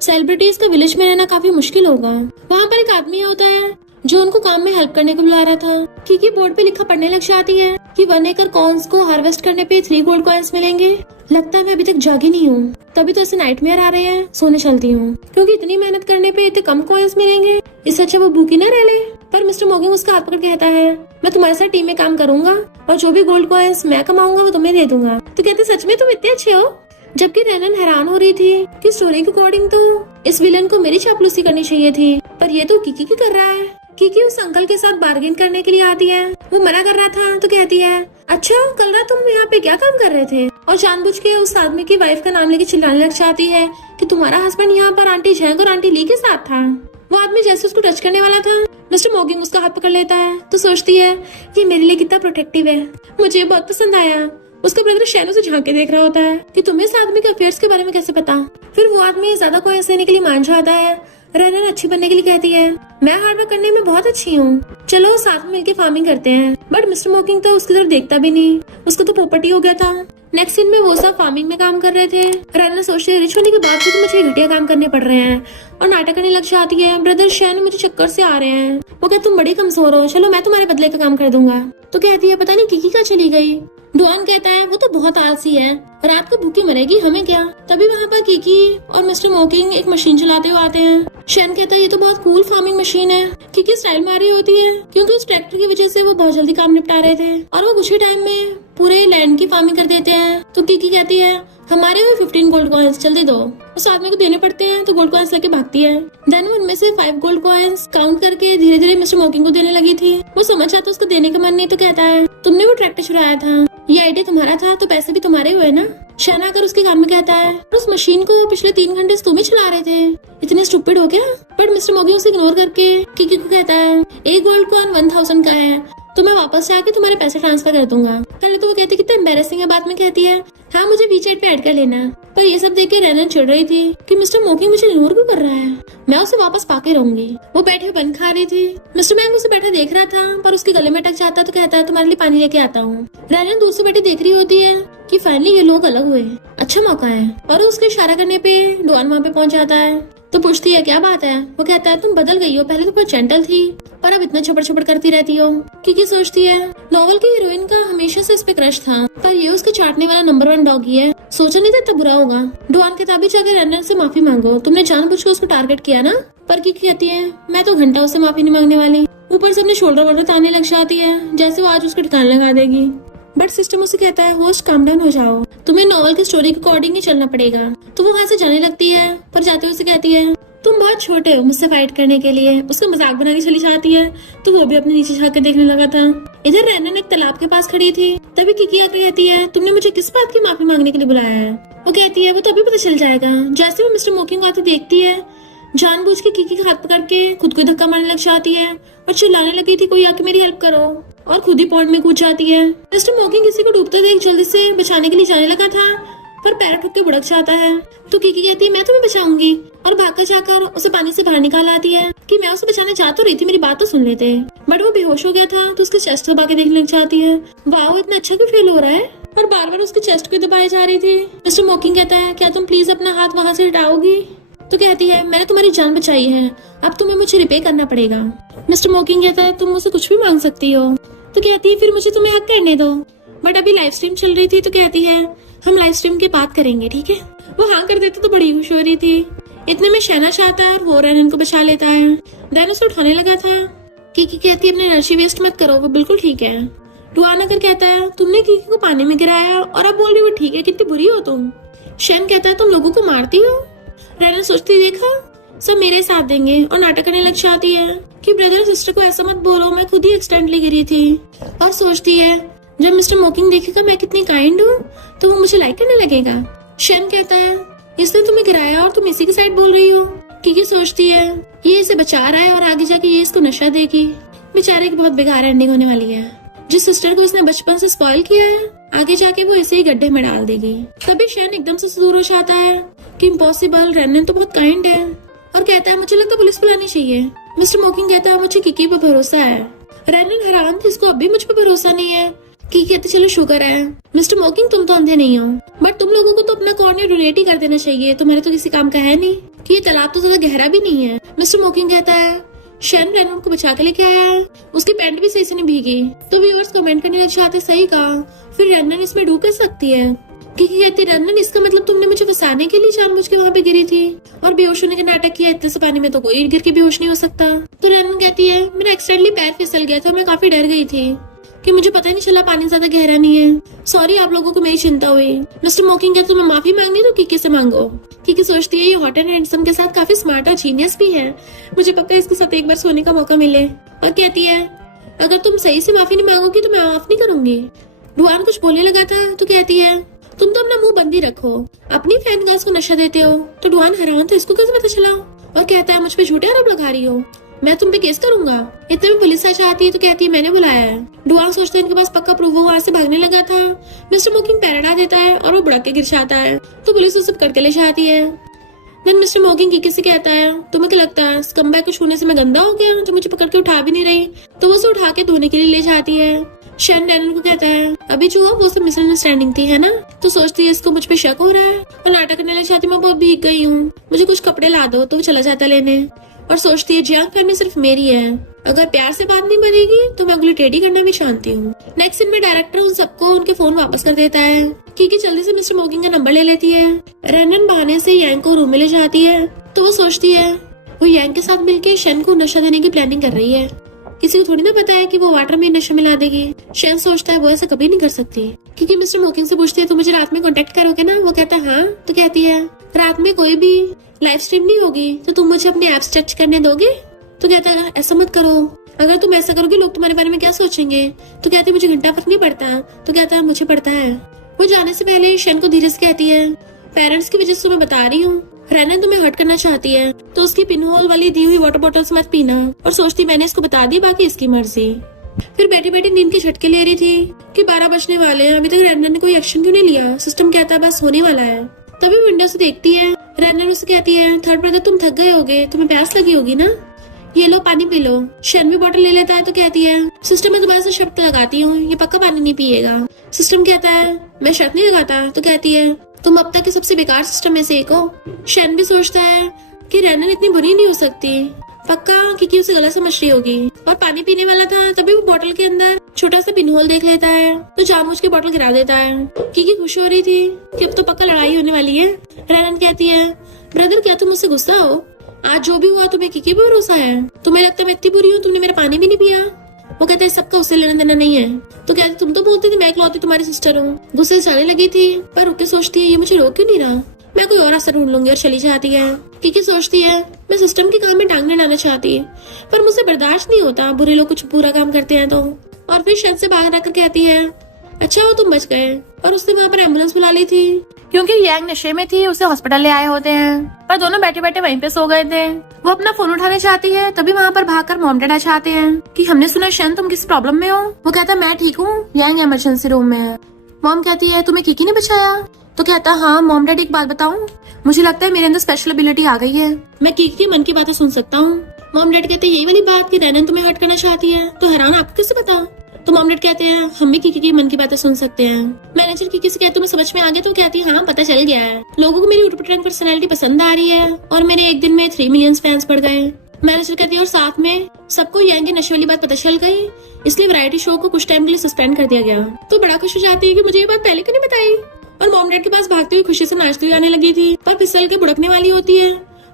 सेलिब्रिटीज का विलेज में रहना काफी मुश्किल होगा। वहाँ पर एक आदमी होता है जो उनको काम में हेल्प करने को बुला रहा था। किकी बोर्ड पे लिखा पढ़ने लग जाती है कि 1 एकड़ कॉर्न्स को हार्वेस्ट करने पे 3 गोल्ड कॉइन्स मिलेंगे। लगता है मैं अभी तक जागी नहीं हूँ, तभी तो ऐसे नाइटमेयर आ रहे हैं। सोने चलती हूँ, क्योंकि इतनी मेहनत करने पे इतने कम कॉइन्स मिलेंगे, इससे अच्छा वो भूखी न रह ले। पर मिस्टर मॉगिंग उसका हाथ पकड़ के कहता है, मैं तुम्हारे साथ टीम में काम करूंगा और जो भी गोल्ड कॉइन्स मैं कमाऊंगा वो तुम्हें दे दूंगा। तो कहते सच में तुम इतने अच्छे हो। जबकि रेनन हैरान हो रही थी कि स्टोरी के अकॉर्डिंग तो इस विलन को मेरी चापलूसी करनी चाहिए थी, पर ये तो किकी की कर रहा है। किकी उस अंकल के साथ बार्गेन करने के लिए आती है। वो मना कर रहा था तो कहती है, अच्छा कल रात तुम यहाँ पे क्या काम कर रहे थे? और जानबूझ के उस आदमी की वाइफ का नाम लेके चिल्लाने लग जाती है कि तुम्हारा हस्बैंड यहाँ पर आंटी झैंग और आंटी ली के साथ था। वो आदमी जैसे उसको टच करने वाला था, मिस्टर मॉगिंग उसका हाथ पकड़ लेता है। तो सोचती है ये मेरे लिए कितना प्रोटेक्टिव है। मुझे बहुत पसंद आया। उसका ब्रदर शैनो से झांक के देख रहा होता है कि तुम्हें इस आदमी के अफेयर्स के बारे में कैसे पता। फिर वो आदमी ज्यादा कोई देने के लिए मान जाता है। रेनन अच्छी बनने के लिए कहती है, मैं हार्ड वर्क करने में बहुत अच्छी हूँ, चलो साथ में मिलकर फार्मिंग करते हैं। बट मिस्टर मॉगिंग तो उसकी तरफ देखता भी नहीं, उसको तो पोपटी हो गया था। नेक्स्ट सीन में वो सब फार्मिंग में काम कर रहे थे। रेनन सोचते रिच होने के बाद भी तो मुझे घटिया काम करने पड़ रहे हैं और नाटक करने लग जाती है, ब्रदर शैन मुझे चक्कर से आ रहे हैं। वो कहते तुम बड़ी कमजोर हो, चलो मैं तुम्हारे बदले का काम कर दूंगा। तो कहती है पता नहीं किकी कहाँ चली गई। डुआन कहता है वो तो बहुत आलसी है, रात को भूखी मरेगी, हमें क्या। तभी वहाँ पर किकी और मिस्टर मॉगिंग एक मशीन चलाते हुए आते हैं। शैन कहता है ये तो बहुत कूल फार्मिंग मशीन है। किकी स्टाइल मारी होती है क्योंकि उस ट्रैक्टर की वजह से वो बहुत जल्दी काम निपटा रहे थे और वो कुछ ही टाइम में पूरे लैंड की फार्मिंग कर देते हैं। तो किकी कहती है हमारे हुए 15 गोल्ड कॉइन्स जल्दी दो। उस आदमी को देने पड़ते हैं तो गोल्ड कॉइन्स लेके भागती है। देन उनमें से 5 गोल्ड कॉइन्स काउंट करके धीरे धीरे मिस्टर मॉगिंग को देने लगी थी। वो समझ आता उसको देने का मन नहीं तो कहता है तुमने वो ट्रैक्टर चुराया था, ये आइडिया तुम्हारा था तो पैसे भी तुम्हारे हुए ना। शैन आकर उसके कान में कहता है उस मशीन को पिछले 3 घंटे से तुम ही चला रहे थे, इतने स्टूपिड हो क्या। बट मिस्टर मॉगिंग उसे इग्नोर करके किकी को कहता है एक गोल्ड कॉइन 1000 का है, तो मैं वापस जाके तुम्हारे पैसे ट्रांसफर कर दूंगा। पहले तो वो कहती कितना एम्बेरसिंग है, बाद में कहती है हाँ मुझे वीचैट पे ऐड कर लेना। पर ये सब देख के रेनन चिढ़ रही थी कि मिस्टर मॉगिंग मुझे इग्नोर क्यों कर रहा है, मैं उसे वापस पाके रहूंगी। वो बैठे बन खा रही थी। मिस्टर मैंग उसे बैठा देख रहा था पर उसके गले में अटक जाता तो कहता है तुम्हारे लिए पानी लेके आता हूँ। रेनन दूर से बैठी देख रही होती है कि फाइनली ये लोग अलग हुए, अच्छा मौका है। और उसके इशारा करने पे डुआन वहाँ पे पहुंच जाता है। तो पूछती है क्या बात है। वो कहता है तुम बदल गई हो, पहले तो बहुत जेंटल थी पर अब इतना छपड़ छपड़ करती रहती हो। किकी सोचती है नॉवल की हीरोइन का हमेशा से इस पे क्रश था, पर ये उसके चाटने वाला नंबर 1 डॉगी है, सोचा नहीं था इतना बुरा होगा। डुआन किताबी जाकर रेनन से माफी मांगो, तुमने जानबूझ कर उसको टारगेट किया ना। पर किकी कहती है मैं तो घंटा उससे माफी नहीं मांगने वाली। ऊपर से अपने शोल्डर वोल्डर ताने लग जाती है जैसे वो आज उसको ठिकाने लगा देगी। बट सिस्टम उसे कहता है होस्ट काम डाउन हो जाओ, तुम्हें नॉवल की स्टोरी के अकॉर्डिंग ही चलना पड़ेगा। तो वो वहाँ से जाने लगती है पर जाते हुए उसे कहती है तुम बहुत छोटे हो मुझसे फाइट करने के लिए। उसका मजाक बना के चली जाती है तो वो भी अपने नीचे झाँक के देखने लगा था। इधर रेनन एक तालाब के पास खड़ी थी। तभी किकी आकर कहती है तुमने मुझे किस बात की माफी मांगने के लिए बुलाया है। वो कहती है वो तो अभी पता चल जाएगा। जैसे वो मिस्टर मॉगिंग को आती देखती है जानबूझ के किकी का हाथ पकड़ के खुद को धक्का मारने लग जाती है और चिल्लाने लगी थी कोई आके मेरी हेल्प करो, और खुद ही पॉन्ड में कूद जाती है। मिस्टर मॉगिंग किसी को डूबते देख जल्दी से बचाने के लिए जाने लगा था पर पैर ठुक के बुड़क जाता है। तो किकी कहती है मैं तुम्हें बचाऊंगी और भागकर जाकर उसे पानी से बाहर निकाल आती है कि मैं उसे बचाने जा तो रही थी, मेरी बात तो सुन लेते। बट वो बेहोश हो गया था तो उसके चेस्ट दबा के देखने लग जाती है। वाह इतना अच्छा क्यों फील हो रहा है, और बार बार उसके चेस्ट को दबाई जा रही थी। मिस्टर मॉगिंग कहता है क्या तुम प्लीज अपना हाथ वहाँ से हटाओगी। तो कहती है मैंने तुम्हारी जान बचाई है, अब तुम्हें मुझे रिपे करना पड़ेगा। मिस्टर मॉगिंग कहता है तुम मुझसे कुछ भी मांग सकती हो। तो कहती है फिर मुझे तुम्हें हक करने दो। बट अभी लाइव स्ट्रीम चल रही थी तो कहती है हम लाइव स्ट्रीम की बात करेंगे ठीक है। वो हाँ कर देते तो बड़ी खुश हो रही थी। इतने में शहनाज आता है और वो रेनन को बचा लेता है। देन उसे उठाने लगा था। किकी कहती है अपनी एनर्जी वेस्ट मत करो, वो बिल्कुल ठीक है। डुआन आकर कहता है तुमने किकी को पानी में गिराया और अब बोल रही हो ठीक है, कितनी बुरी हो तुम। शैन कहता है तुम लोगों को मारती हो। रेनन सोचती देखा सब मेरे साथ देंगे और नाटक करने लग जाती है कि ब्रदर सिस्टर को ऐसा मत बोलो, मैं खुद ही एक्सीडेंटली गिरी थी। और सोचती है जब मिस्टर मॉगिंग देखेगा मैं कितनी काइंड हूँ तो वो मुझे लाइक करने लगेगा। शैन कहता है इसने तुम्हें गिराया और तुम इसी की साइड बोल रही हो। किकी सोचती है ये इसे बचा रहा है और आगे जाके ये इसको नशा देगी। बेचारे की बहुत बेकार एंडिंग होने वाली है। जिस सिस्टर को इसने बचपन से स्पॉइल किया है आगे जाके वो इसे ही गड्ढे में डाल देगी। तभी शैन एकदम से दूर हो जाता है कि इम्पॉसिबल, रेनन तो बहुत काइंड है, और कहता है मुझे लगता है पुलिस बुलानी चाहिए। मिस्टर मॉगिंग कहता है मुझे किकी पे भरोसा है। रेनन हैरान थी इसको अभी मुझ पे भरोसा नहीं है। की कहते चलो शुक्र है। मिस्टर मॉगिंग तुम तो अंधे नहीं हो, बट तुम लोगों को तो अपना कॉर्नर डोनेट ही कर देना चाहिए, तुम्हारे तो किसी काम का है नहीं कि ये तालाब तो ज्यादा गहरा भी नहीं है। मिस्टर मॉगिंग कहता है शैन रैनन को बचा के लेके आया है, उसकी पैंट भी सही से नहीं भीगी। तो व्यूअर्स कमेंट करने लग जाते, सही कहा, फिर रैनन इसमें डूब कर सकती है। किकी कहती, रैनन इसका मतलब तुमने मुझे फंसाने के लिए जानबूझ के वहाँ पे गिरी थी और बेहोश होने का नाटक किया। इतने से पानी में तो कोई गिर के बेहोश नहीं हो सकता। तो रैनन कहती है, मेरा एक्सीडेंटली पैर फिसल गया था, मैं काफी डर गई थी कि मुझे पता ही नहीं चला पानी ज्यादा गहरा नहीं है। सॉरी आप लोगों को मेरी चिंता हुई। मिस्टर मोकिंग कहते, तुम्हें माफी मांगनी तो किकी से मांगो। किकी सोचती है ये हॉट एंड हैंडसम के साथ काफी स्मार्ट और जीनियस भी है, मुझे पक्का इसके साथ एक बार सोने का मौका मिले। और कहती है, अगर तुम सही से माफी नहीं मांगोगी तो मैं माफ नहीं करूंगी। डुआन कुछ बोलने लगा था तो कहती है, तुम तो अपना मुंह बंद ही रखो, अपनी फैन गर्ल्स को नशा देते हो। तो डुआन हैरान, तो इसको कैसे पता चला? और कहता है, मुझ पे झूठे आरोप लगा रही हो, मैं तुम पे केस करूंगा। इतने में पुलिस आ जाती है तो कहती है, मैंने बुलाया है। डुआन सोचता है इनके पास पक्का प्रूफ, वो वहाँ से भागने लगा था। मिस्टर मोकिंग पैर हटा देता है और वो बुड़क के गिर जाता है। तो पुलिस उसे पकड़ के ले जाती है। देन मिस्टर मोकिंग किकी से कहता है, तुम्हें क्या लगता है स्कम्बैग को छूने से मैं गंदा हो गया जो मुझे पकड़ के उठा भी नहीं रही? तो वो उसे उठा के धोने के लिए ले जाती है। शैन रैनन को कहता है, अभी जो हुआ वो सब मिसअंडरस्टैंडिंग थी, है ना? तो सोचती है इसको मुझ पे शक हो रहा है और नाटक करने लग जाती, मैं बहुत भीग गई हूँ, मुझे कुछ कपड़े ला दो। तो वो चला जाता लेने और सोचती है जियांग फैमिली सिर्फ मेरी है, अगर प्यार से बात नहीं बनेगी तो मैं अगली टेढ़ी करना भी जानती हूँ। नेक्स्ट सीन में डायरेक्टर उन सबको उनके फोन वापस कर देता है। किकी जल्दी से मिस्टर मोकिंग का नंबर ले लेती है। रैनन बहाने से यांग को रूम में ले जाती है। तो वो सोचती है वो यांग के साथ मिलके शेन को नशा देने की प्लानिंग कर रही है। किसी को थोड़ी ना पता है कि वो वाटर में नशा मिला देगी। शेन सोचता है वो ऐसा कभी नहीं कर सकती। क्योंकि मिस्टर मोकिंग से पूछती है, तुम मुझे रात में कांटेक्ट करोगे ना? वो कहता है हाँ। तो कहती है, रात में कोई भी लाइव स्ट्रीम नहीं होगी तो तुम मुझे अपने ऐप्स टच करने दोगे? तो कहता है, ऐसा मत करो, अगर तुम ऐसा करोगे लोग तुम्हारे बारे में क्या सोचेंगे? तो कहते, मुझे घंटा फर्क नहीं पड़ता। तो कहता है, मुझे पड़ता है। वो जाने से पहले शेन को धीरे से कहती है, पेरेंट्स की वजह से मैं बता रही हूँ, रैनन तुम्हें हर्ट करना चाहती है तो उसकी पिन होल वाली दी हुई वाटर बॉटल्स मत पीना। और सोचती मैंने इसको बता दी, बाकी इसकी मर्जी। फिर बैठी बैठी नींद के झटके ले रही थी कि 12 बजने वाले हैं, अभी तक रैनन ने कोई एक्शन क्यों नहीं लिया? सिस्टम कहता है बस होने वाला है। तभी विंडो से देखती है, रैनन उसे कहती है, थर्ड ब्रदर तुम थक गए होगे, तुम्हें प्यास लगी होगी ना, ये लो पानी पी लो। शेन भी बॉटल ले लेता है। तो कहती है, सिस्टम मैं तुम्हारे से शर्त लगाती हूँ, ये पक्का पानी नहीं पिएगा। सिस्टम कहता है, मैं शर्त नहीं लगाता। तो कहती है, तुम अब तक के सबसे बेकार सिस्टम में से एक हो। शेन भी सोचता है कि रैनन इतनी बुरी नहीं हो सकती, पक्का क्योंकि उसे गलत समझ रही होगी। और पानी पीने वाला था तभी वो बोतल के अंदर छोटा सा पिन होल देख लेता है तो जानबूझ के बोतल गिरा देता है। किकी खुश हो रही थी कि अब तो पक्का लड़ाई होने वाली है। रैनन कहती है, ब्रदर क्या तुम मुझसे गुस्सा हो? आज जो भी हुआ तुम्हें किकी पे भरोसा है? तुम्हें लगता है मैं इतनी बुरी हूँ, तुमने मेरा पानी भी नहीं पिया? वो कहता है सबका उससे लेना देना नहीं है। तो कहते, तुम तो बोलते थे मैं इकलौती तुम्हारी सिस्टर हूँ। गुस्से से जाने लगी थी पर रुक के सोचती है, ये मुझे रोक क्यों नहीं रहा, मैं कोई और रास्ता ढूंढ लूंगी। और चली जाती है। किकी सोचती है, मैं सिस्टम के काम में टांग नहीं डालना चाहती पर मुझसे बर्दाश्त नहीं होता बुरे लोग कुछ बुरा काम करते हैं तो। और फिर शेन से बाहर आकर कहती है, अच्छा वो तुम बच गए। और उसने वहाँ पर एम्बुलेंस बुला ली थी क्योंकि यांग नशे में थी, उसे हॉस्पिटल ले आए होते हैं। पर दोनों बैठे बैठे वहीं पे सो गए थे। वो अपना फोन उठाने चाहती है तभी वहाँ पर भागकर मॉम डैड आ जाते हैं कि हमने सुना शेन तुम किस प्रॉब्लम में हो। वो कहता मैं ठीक हूँ, यांग इमरजेंसी रूम में है। मॉम कहती है, तुम्हें किकी ने बचाया? तो कहता हाँ मॉम डैड एक बात बताऊँ, मुझे लगता है मेरे अंदर स्पेशल एबिलिटी आ गई है, मैं किकी के मन की बातें सुन सकता हूँ। मॉम डैड कहते हैं यही वाली बात कि रैनन तुम्हें हर्ट करना चाहती है। तो हैरान आपको कैसे पता? तो मॉम डैड कहते हैं हम भी किकी के मन की बातें सुन सकते हैं। मैनेजर किकी से कहते तुम्हें समझ में आ गया? तो कहती है हाँ पता चल गया है, लोगों को मेरी उटपटांग पर्सनैलिटी पसंद आ रही है और मेरे एक दिन में 3 मिलियन फैंस बढ़ गए। मैनेजर कहती है और साथ में सबको यांग की नशे वाली बात पता चल गई, इसलिए वैरायटी शो को कुछ टाइम के लिए सस्पेंड कर दिया गया। तो बड़ा खुश हो जाती है कि मुझे ये बात पहले क्यों नहीं बताई। और मॉम डैड के पास भागते हुए खुशी से नाचती हुई आने लगी थी पर फिसल के बुड़कने वाली होती है।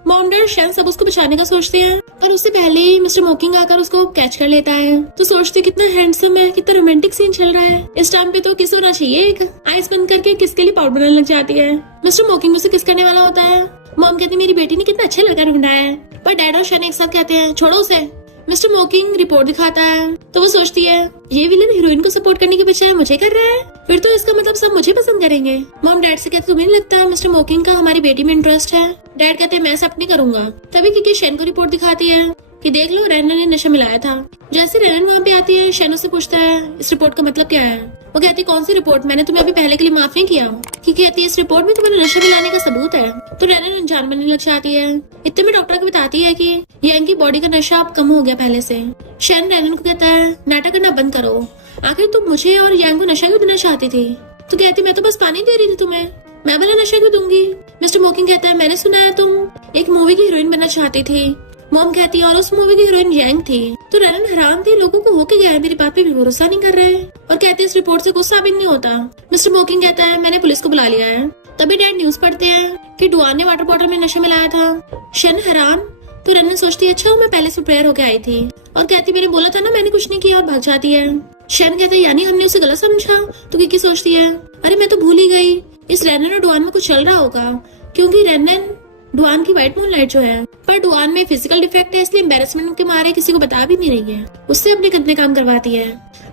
मॉम डैड शेन सब उसको बचाने का सोचते हैं पर उससे पहले ही मिस्टर मोकिंग आकर उसको कैच कर लेता है। तो सोचते कितना हैंडसम है, कितना रोमांटिक सीन चल रहा है। इस टाइम पे तो किस होना चाहिए, एक आइस बंद करके किस के लिए पाउडर बनाने लग जाती है। मिस्टर मोकिंग उसे किस करने वाला होता है। मॉम कहती मेरी बेटी ने कितना अच्छा लड़का ढूंढा है पर डैड और शेन एक साथ कहते हैं छोड़ो उसे। मिस्टर मोकिंग रिपोर्ट दिखाता है तो वो सोचती है ये विलन हीरोइन को सपोर्ट करने के बजाय मुझे कर रहा है, फिर तो इसका मतलब सब मुझे पसंद करेंगे। मॉम डैड से कहते तुम्हें नहीं लगता है मिस्टर मोकिंग का हमारी बेटी में इंटरेस्ट है? डैड कहते मैं सब नहीं करूंगा। तभी क्योंकि शेन को रिपोर्ट दिखाती है कि देख लो रैनन ने नशा मिलाया था। जैसे रैनन वहाँ पे आती है शेन उससे पूछता है इस रिपोर्ट का मतलब क्या है। वो कहती कौन सी रिपोर्ट, मैंने तुम्हें अभी पहले के लिए माफ नहीं किया। क्योंकि कहती है इस रिपोर्ट में तुम्हारे नशा मिलाने का सबूत है। तो रैनन अनजान बनने लग जाती है। इतने में डॉक्टर को बताती है कि यांग की बॉडी का नशा अब कम हो गया पहले से। शेन रैनन को कहता है नाटक करना बंद करो, आखिर तुम मुझे और यांग को नशा क्यों देना चाहती थी? तो कहती मैं तो बस पानी दे रही थी तुम्हें, मैं भला नशा क्यों दूंगी। मिस्टर मोकिंग कहता है मैंने सुना है तुम एक मूवी की हीरोइन बनना चाहती थी मॉम कहती है और उस मूवी की हीरोइन यांग थी। तो रेनन हैरान थी, लोगों को होके गया है, मेरी बात पे भी भरोसा नहीं कर रहे और कहते हैं इस रिपोर्ट से कुछ साबित नहीं होता। मिस्टर मोकिंग कहता है मैंने पुलिस को बुला लिया है। तभी डैड न्यूज पढ़ते हैं कि डुआन ने वाटर बॉटल में नशा मिलाया था। शन हैरान। तो रेनन सोचती है अच्छा मैं पहले से प्रेयर होके आई थी और कहती मैंने बोला था ना मैंने कुछ नहीं किया और भाग जाती है। शन कहता है यानी हमने उसे गलत समझा। तो किकी सोचती है अरे मैं तो भूल ही गई, इस रेनन और डुआन में कुछ चल रहा होगा, क्योंकि रेनन डुआन की व्हाइट मूनलाइट जो है, पर डुआन में फिजिकल डिफेक्ट है इसलिए एम्बेरसमेंट के मारे किसी को बता भी नहीं रही है, उससे अपने गंदे काम करवाती है।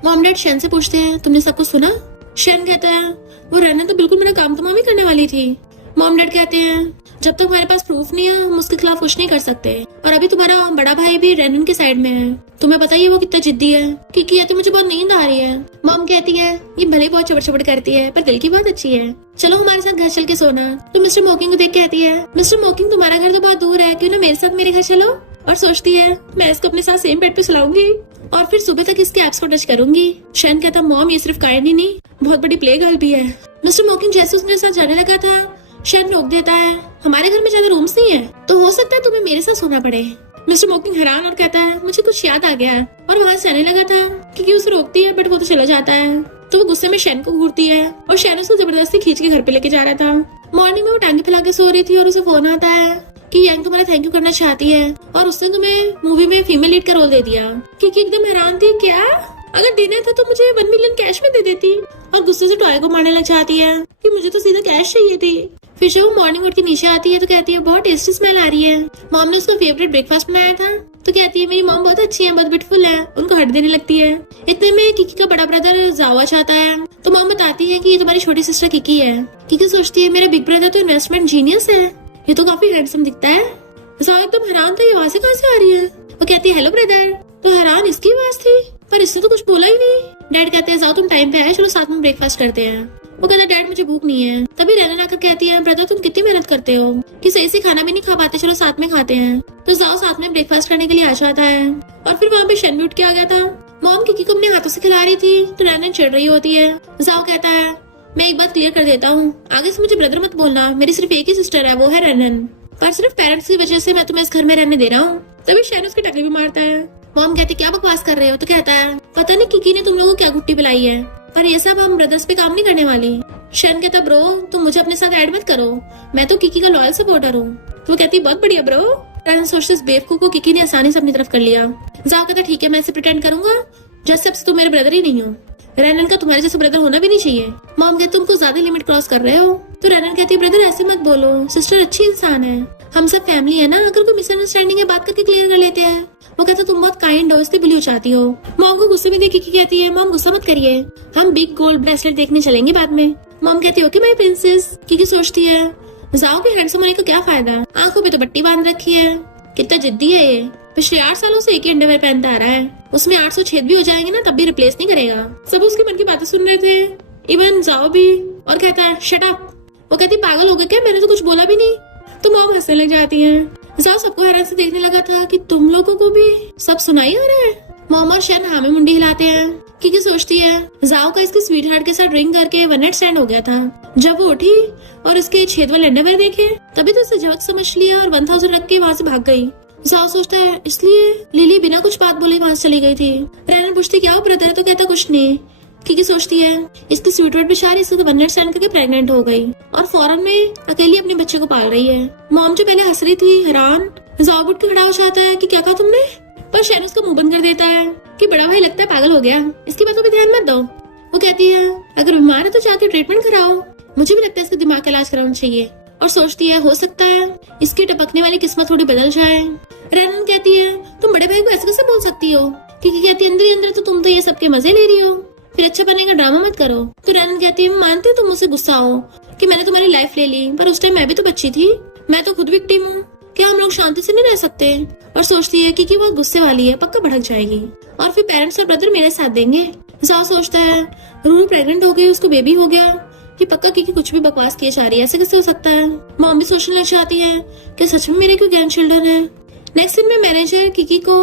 मॉम डैड शन से पूछते हैं तुमने सब कुछ सुना? शन कहता है वो रेनन तो बिल्कुल मेरा काम तमाम ही करने वाली थी। मॉम डैड कहते हैं जब तक हमारे पास प्रूफ नहीं है हम उसके खिलाफ कुछ नहीं कर सकते, और अभी तुम्हारा बड़ा भाई भी रेनन के साइड में है, तुम्हें पता ही है वो कितना जिद्दी है। क्योंकि ये तो मुझे बहुत नींद आ रही है। मॉम कहती है ये भले बहुत चबड़ चबड़ करती है पर दिल की बहुत अच्छी है, चलो हमारे साथ घर चल के सोना। तो मिस्टर मोकिंग को देख कहती है मिस्टर मोकिंग तुम्हारा घर तो बहुत दूर है, क्यों ना मेरे साथ मेरे घर चलो। और सोचती है मैं इसको अपने साथ सेम बेड पे सुलाऊंगी और फिर सुबह तक इसके एप्स को टच करूंगी। शन कहता मॉम ये सिर्फ काइंड ही नहीं बहुत बड़ी प्ले गर्ल भी है। मिस्टर मोकिंग जैसे उसके साथ जाने लगा था शन रोक देता है हमारे घर में ज्यादा रूम्स नहीं है तो हो सकता है तुम्हें मेरे साथ सोना पड़े। मिस्टर मोकिंग हैरान और कहता है मुझे कुछ याद आ गया और वहाँ से आने लगा था। क्योंकि उसे रोकती है बट वो तो चला जाता है। तो वो गुस्से में शैन को घूरती है और शैन उसको जबरदस्ती खींच के घर पे लेके जा रहा था। मॉर्निंग में वो टांगे फैला के सो रही थी और उसे फोन आता है कि यांग तुम्हारा थैंक यू करना चाहती है और उसने तुम्हें मूवी में फीमेल लीड का रोल दे दिया। क्योंकि एकदम हैरान थी क्या अगर देना था तो मुझे 1 मिलियन कैश में दे देती, और गुस्से से टॉय को मारने लग जाती है कि मुझे तो सीधा कैश चाहिए थी। फिर जब वो मॉर्निंग उठ के नीचे आती है तो कहती है बहुत टेस्टी स्मेल आ रही है। मॉम ने उसका फेवरेट ब्रेकफास्ट बनाया था। तो कहती है मेरी मॉम बहुत अच्छी है, बहुत ब्यूटीफुल है, उनको हट देने लगती है। इतने में किकी का बड़ा ब्रदर जावा चाहता है तो मॉम बताती है कि ये तुम्हारी छोटी सिस्टर किकी है। किकी सोचती है मेरा बिग ब्रदर तो इन्वेस्टमेंट जीनियस है, ये तो काफी हैंडसम दिखता है। जावा एकदम हैरान था ये आवाज़ें कहाँ से आ रही है। वो कहती है हेलो ब्रदर। तो हैरान इसकी आवाज थी पर इसने तो कुछ बोला ही नहीं। डैड कहते हैं जाओ तुम टाइम पे आए, चलो साथ में ब्रेकफास्ट करते हैं। वो कहता है डैड मुझे भूख नहीं है। तभी रेनन आकर कहती है ब्रदर तुम कितनी मेहनत करते हो कि सही से खाना भी नहीं खा पाते, चलो साथ में खाते हैं। तो जाओ साथ में ब्रेकफास्ट करने के लिए आ जाता है। और फिर वहाँ पे शन भी उठ के आ गया था। मॉम किकी को अपने हाथों से खिला रही थी तो रेनन चिढ़ रही होती है। जाओ कहता है मैं एक बात क्लियर कर देता हूँ, आगे से मुझे ब्रदर मत बोलना, मेरी सिर्फ एक ही सिस्टर है वो है रेनन, पर सिर्फ पेरेंट्स की वजह से मैं तुम्हें इस घर में रहने दे रहा हूँ। तभी शन उसके टकले भी मारता है। मॉम कहती क्या बकवास कर रहे हो। तो कहता है पता नहीं किकी ने तुम लोगों को क्या गुट्टी पिलाई है, पर ये सब हम ब्रदर्स पे काम नहीं करने वाली। शन कहता ब्रो तुम मुझे अपने साथ ऐड मत करो, मैं तो किकी का लॉयल सपोर्टर हूँ। तो कहती बहुत बढ़िया ब्रो। रेनन सोचते इस बेवकूफ को किकी ने आसानी से अपनी तरफ कर लिया। जाओ कहता ठीक है मैं इसे प्रिटेंड करूंगा जैसे अब से तुम मेरे ब्रदर ही नहीं हो। रेनन का तुम्हारे जैसे ब्रदर होना भी नहीं चाहिए। मॉम कहती तुम कुछ ज्यादा लिमिट क्रॉस कर रहे हो। तो रेनन कहती ब्रदर ऐसे मत बोलो, सिस्टर अच्छी इंसान है, हम सब फैमिली है ना, अगर कोई मिसअंडरस्टैंडिंग है बात करके क्लियर कर लेते हैं। वो कहता तुम बहुत काइंड हो इसलिए भूल चाहती हो। मॉम को गुस्से में देखी कि कहती है मॉम गुस्सा मत करिए, हम बिग गोल्ड ब्रेसलेट देखने चलेंगे बाद में। मॉम कहती है ओके माय प्रिंसेस। किकी सोचती है जाओ के हैंडसम होने का क्या फायदा, आंखों पे तो पट्टी बांध रखी है, कितना जिद्दी है ये, पिछले 8 सालों से एक ही अंडरवेयर पहनता आ रहा है, उसमें 800 छेद भी हो जाएंगे ना तब भी रिप्लेस नहीं करेगा। सब उसके मन की बातें सुन रहे थे, इवन जाओ भी, और कहता है शट अप। वो कहती पागल हो गए क्या, मैंने तो कुछ बोला भी नहीं। तो मॉम हंसने लग जाती है। जाओ सबको हैरान से देखने लगा था कि तुम लोगों को भी सब सुनाई आ रहा है। मॉम और शन हाँ में मुंडी हिलाते हैं। किकी सोचती है जाओ का इसके स्वीट हार्ट के साथ ड्रिंक करके 1 नाइट स्टैंड हो गया था। जब वो उठी और इसके छेद वाले अंडरवेयर देखे तभी तो उसे झवक समझ लिया और 1000 रख के वहाँ से भाग गई। जाओ सोचता है इसलिए लिली बिना कुछ बात बोले वहाँ से चली गई थी। रेनन पूछती क्या हो ब्रदर, तो कहता कुछ नहीं। किकी सोचती है इसकी स्वीट हार्ट बेचारी इससे तो 1 नाइट स्टैंड करके प्रेग्नेंट हो गई और फौरन में अकेली अपने बच्चे को पाल रही है। मॉम जो पहले हंस रही थी हैरान, जाओ उठ के खड़ा हो जाता है कि क्या कहा तुमने, पर शैन उसका मुंह बंद कर देता है कि बड़ा भाई लगता है पागल हो गया, इसकी बातों पे ध्यान मत दो। वो कहती है अगर बीमार है तो जाके ट्रीटमेंट कराओ, मुझे भी लगता है इसका दिमाग का इलाज कराना चाहिए। और सोचती है हो सकता है इसकी टपकने वाली किस्मत थोड़ी बदल जाए। रेनन कहती है तुम बड़े भाई को ऐसे कैसे बोल सकती हो। क्योंकि कहती है अंदर ही अंदर तो तुम तो ये सबके मजे ले रही हो, फिर अच्छा बनने का ड्रामा मत करो। तो रेनन कहती है मानती हूँ तुम मुझसे गुस्सा हो कि मैंने तुम्हारी लाइफ ले ली, पर उस टाइम मैं भी तो बच्ची थी, मैं तो खुद विक्टिम हूँ, क्या हम लोग शांति से नहीं रह सकते। और सोचती है कि वो गुस्से वाली है, पक्का भड़क जाएगी और फिर पेरेंट्स और ब्रदर मेरे साथ देंगे। जाओ सोचता है रूरू प्रेग्नेंट हो गई, उसको बेबी हो गया, कि पक्का की कुछ भी बकवास किए जा रही है, ऐसे कैसे हो सकता है। मॉम भी सोचने लग जाती है कि सच में मेरे कोई ग्रैंड चिल्ड्रन है। नेक्स्ट दिन में मैनेजर किकी को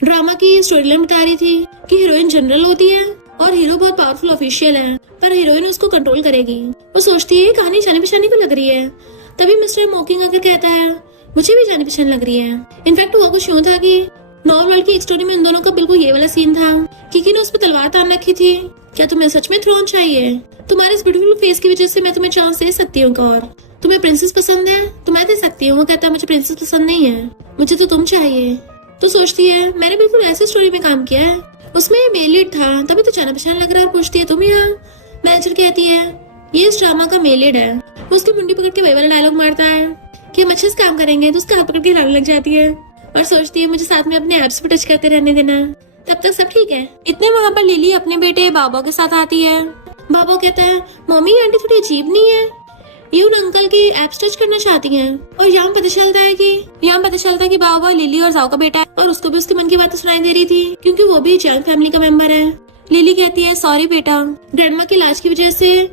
ड्रामा की स्टोरी लाइन बता रही थी कि हीरोइन जनरल होती है और हीरो बहुत पावरफुल ऑफिशियल है, पर हीरोइन उसको कंट्रोल करेगी। वो सोचती है कहानी जाने पहचाने को लग रही है, तभी मिस्टर मोकिंग आकर कहता है मुझे भी जाने पहचान लग रही है। इनफैक्ट हुआ कुछ यूं था कि नॉर्मल वर्ल्ड की एक स्टोरी में इन दोनों का बिल्कुल ये वाला सीन था। किकी ने उस पर तलवार तान रखी थी। क्या तुम्हें सच में थ्रोन चाहिए? तुम्हारे इस ब्यूटीफुल फेस की वजह से मैं तुम्हें चांस दे सकती हूँ। और तुम्हें प्रिंसेस पसंद है तो मैं दे सकती हूँ। वो कहता है मुझे प्रिंसेस पसंद नहीं है, मुझे तो तुम चाहिए। तो सोचती है मैंने बिल्कुल ऐसी स्टोरी में काम किया है, उसमें मेल लीड था, तभी तो जाना पहचान लग रहा है। और पूछती है तुम यहाँ? मैनेजर कहती है ये इस ड्रामा का मेल लीड है। वो उसकी मुंडी पकड़ के वही वाला डायलॉग मारता है कि हम अच्छे से काम करेंगे। तो उसका हाथ पकड़ के लाने लग जाती है और सोचती है मुझे साथ में अपने एब्स पे टच करते रहने देना, तब तक सब ठीक है। इतने वहाँ पर लिली अपने बेटे बाबा के साथ आती है। बाबा कहता है मम्मी आंटी थोड़ी अजीब नहीं है, ये उन अंकल की एब्स टच करना चाहती हैं। और यहाँ पता चलता है कि बाबा लिली और जाओ का बेटा है और उसको भी उसके मन की बातें सुनाई दे रही थी क्योंकि वो भी जॉइंट फैमिली का मेंबर है। लिली कहती है सॉरी बेटा, ग्रैंडमा के इलाज की वजह से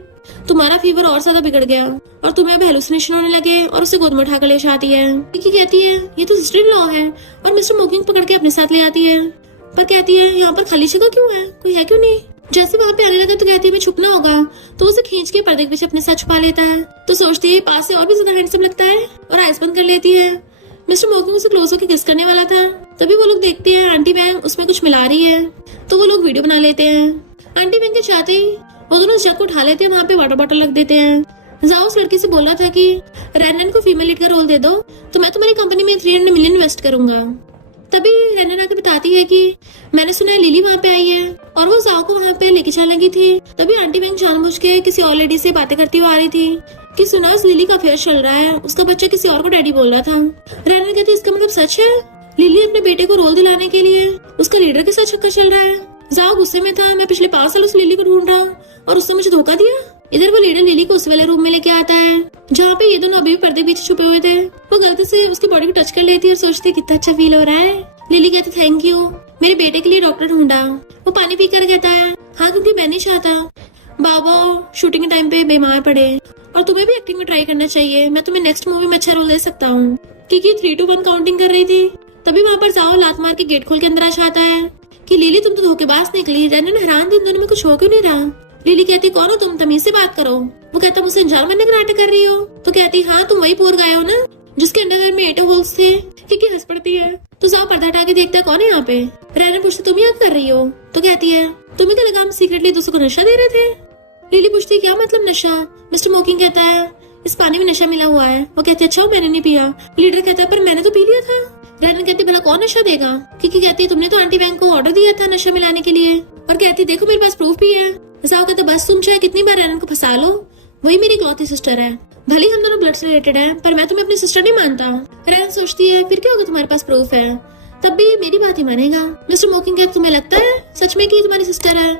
तुम्हारा फीवर और ज्यादा बिगड़ गया और तुम्हें अब हेलुसिनेशन होने लगे। और उसे गोद में उठाकर ले जाती है। किकी कहती है ये तो सिस्टर इन लॉ है और मिस्टर मोकिंग पकड़ के अपने साथ ले आती है, पर कहती है यहाँ पर खाली जगह क्यों है, कोई है क्यों नहीं। जैसे वहाँ पे आने लगा तो कहती है मैं छुपना होगा, तो उसे खींच के पर्दे के पीछे अपने साथ छुपा लेता है। तो सोचती है पास से और भी ज्यादा हैंडसम लगता है और आइस बंद कर लेती है। मिस्टर मोकिंग उसे क्लोज होकर किस करने वाला था, तभी वो लोग देखती है आंटी मैम उसमें कुछ मिला रही है। तो वो लोग वीडियो बना लेते हैं। आंटी मैम के चाहते ही वो दोनों जग को उठा लेते हैं, वहाँ पे वाटर बॉटल रख देते हैं। जाओ उस लड़की से बोल रहा था कि रैनन को फीमेल लीड का रोल दे दो तो मैं तुम्हारी कंपनी में 300 मिलियन इन्वेस्ट करूंगा। तभी रैनन आकर बताती है कि मैंने सुना है लिली वहाँ पे आई है और वो जाओ को वहाँ पे लेके जाने लगी थी। तभी आंटी बैंक जानबूझ के किसी और लेडी से बातें करती हुई आ रही थी कि सुना उस लिली का अफेयर चल रहा है, उसका बच्चा किसी और को डैडी बोल रहा था। रैनन कहती इसका मतलब सच है? लिली अपने बेटे को रोल दिलाने के लिए उसका लीडर के साथ चक्कर चल रहा है। जाओ गुस्से में था, मैं पिछले 5 साल उस लिली को ढूंढ रहा हूँ और उसने मुझे धोखा दिया। इधर वो लीडर लिली को उस वाले रूम में लेके आता है जहाँ पे ये दोनों अभी भी पर्दे के पीछे छुपे हुए थे। वो गलती से उसकी बॉडी को टच कर लेती है और सोचती है कितना अच्छा फील हो रहा है। लिली कहती थैंक यू, मेरे बेटे के लिए डॉक्टर ढूंढा। वो पानी पीकर कहता है हाँ क्योंकि मैं नहीं चाहता बाबा शूटिंग के टाइम पे बीमार पड़े और तुम्हें भी एक्टिंग में ट्राई करना चाहिए, मैं तुम्हें नेक्स्ट मूवी में अच्छा रोल दे सकता हूँ। क्योंकि 3 to 1 काउंटिंग कर रही थी। तभी वहाँ पर जाओ लात मार के गेट खोल के अंदर आ जाता है कि लिली तुम तो धोखेबाज निकली। रैनन हैरान थी इन दोनों में कुछ हो क्यों नहीं रहा। लिली कहती कौन हो तुम, तमीज से बात करो। वो कहता मुझसे अनजान बनने का नाटक कर रही हो। तो कहती हाँ तुम वही पोर गाय हो ना जिसके अंडरवेयर में 8 होल्स थे। क्योंकि हंस पड़ती है। तो जाओ पर्दा हटा के देखता है कौन है यहाँ पे। रैनन पूछती तुम यहाँ कर रही हो। तो कहती है तुम्हें क्या लगा हम सीक्रेटली दूसरे को नशा दे रहे थे। लिली पूछती क्या मतलब नशा। मिस्टर मोकिंग कहता है इस पानी में नशा मिला हुआ है। वो कहती है अच्छा मैंने नहीं पिया। लीडर कहता है पर मैंने तो पी लिया था। रैनन कहती भला कौन नशा देगा। क्योंकि कहती है तुमने तो आंटी बैंक को ऑर्डर दिया था नशा मिलाने के लिए। और कहती देखो मेरे पास प्रूफ भी है। जाओ कहता बस तुम चाहे कितनी बार रैनन को फंसा लो, वही मेरी इकलौती सिस्टर है। भले हम दोनों ब्लड से रिलेटेड है पर मैं तुम्हें अपनी सिस्टर नहीं मानता। रैनन सोचती है फिर क्या होगा तुम्हारे पास प्रूफ है, तब भी मेरी बात ही मानेगा। मिस्टर मोकिंग कहता तुम्हें लगता है सच में कि तुम्हारी सिस्टर है?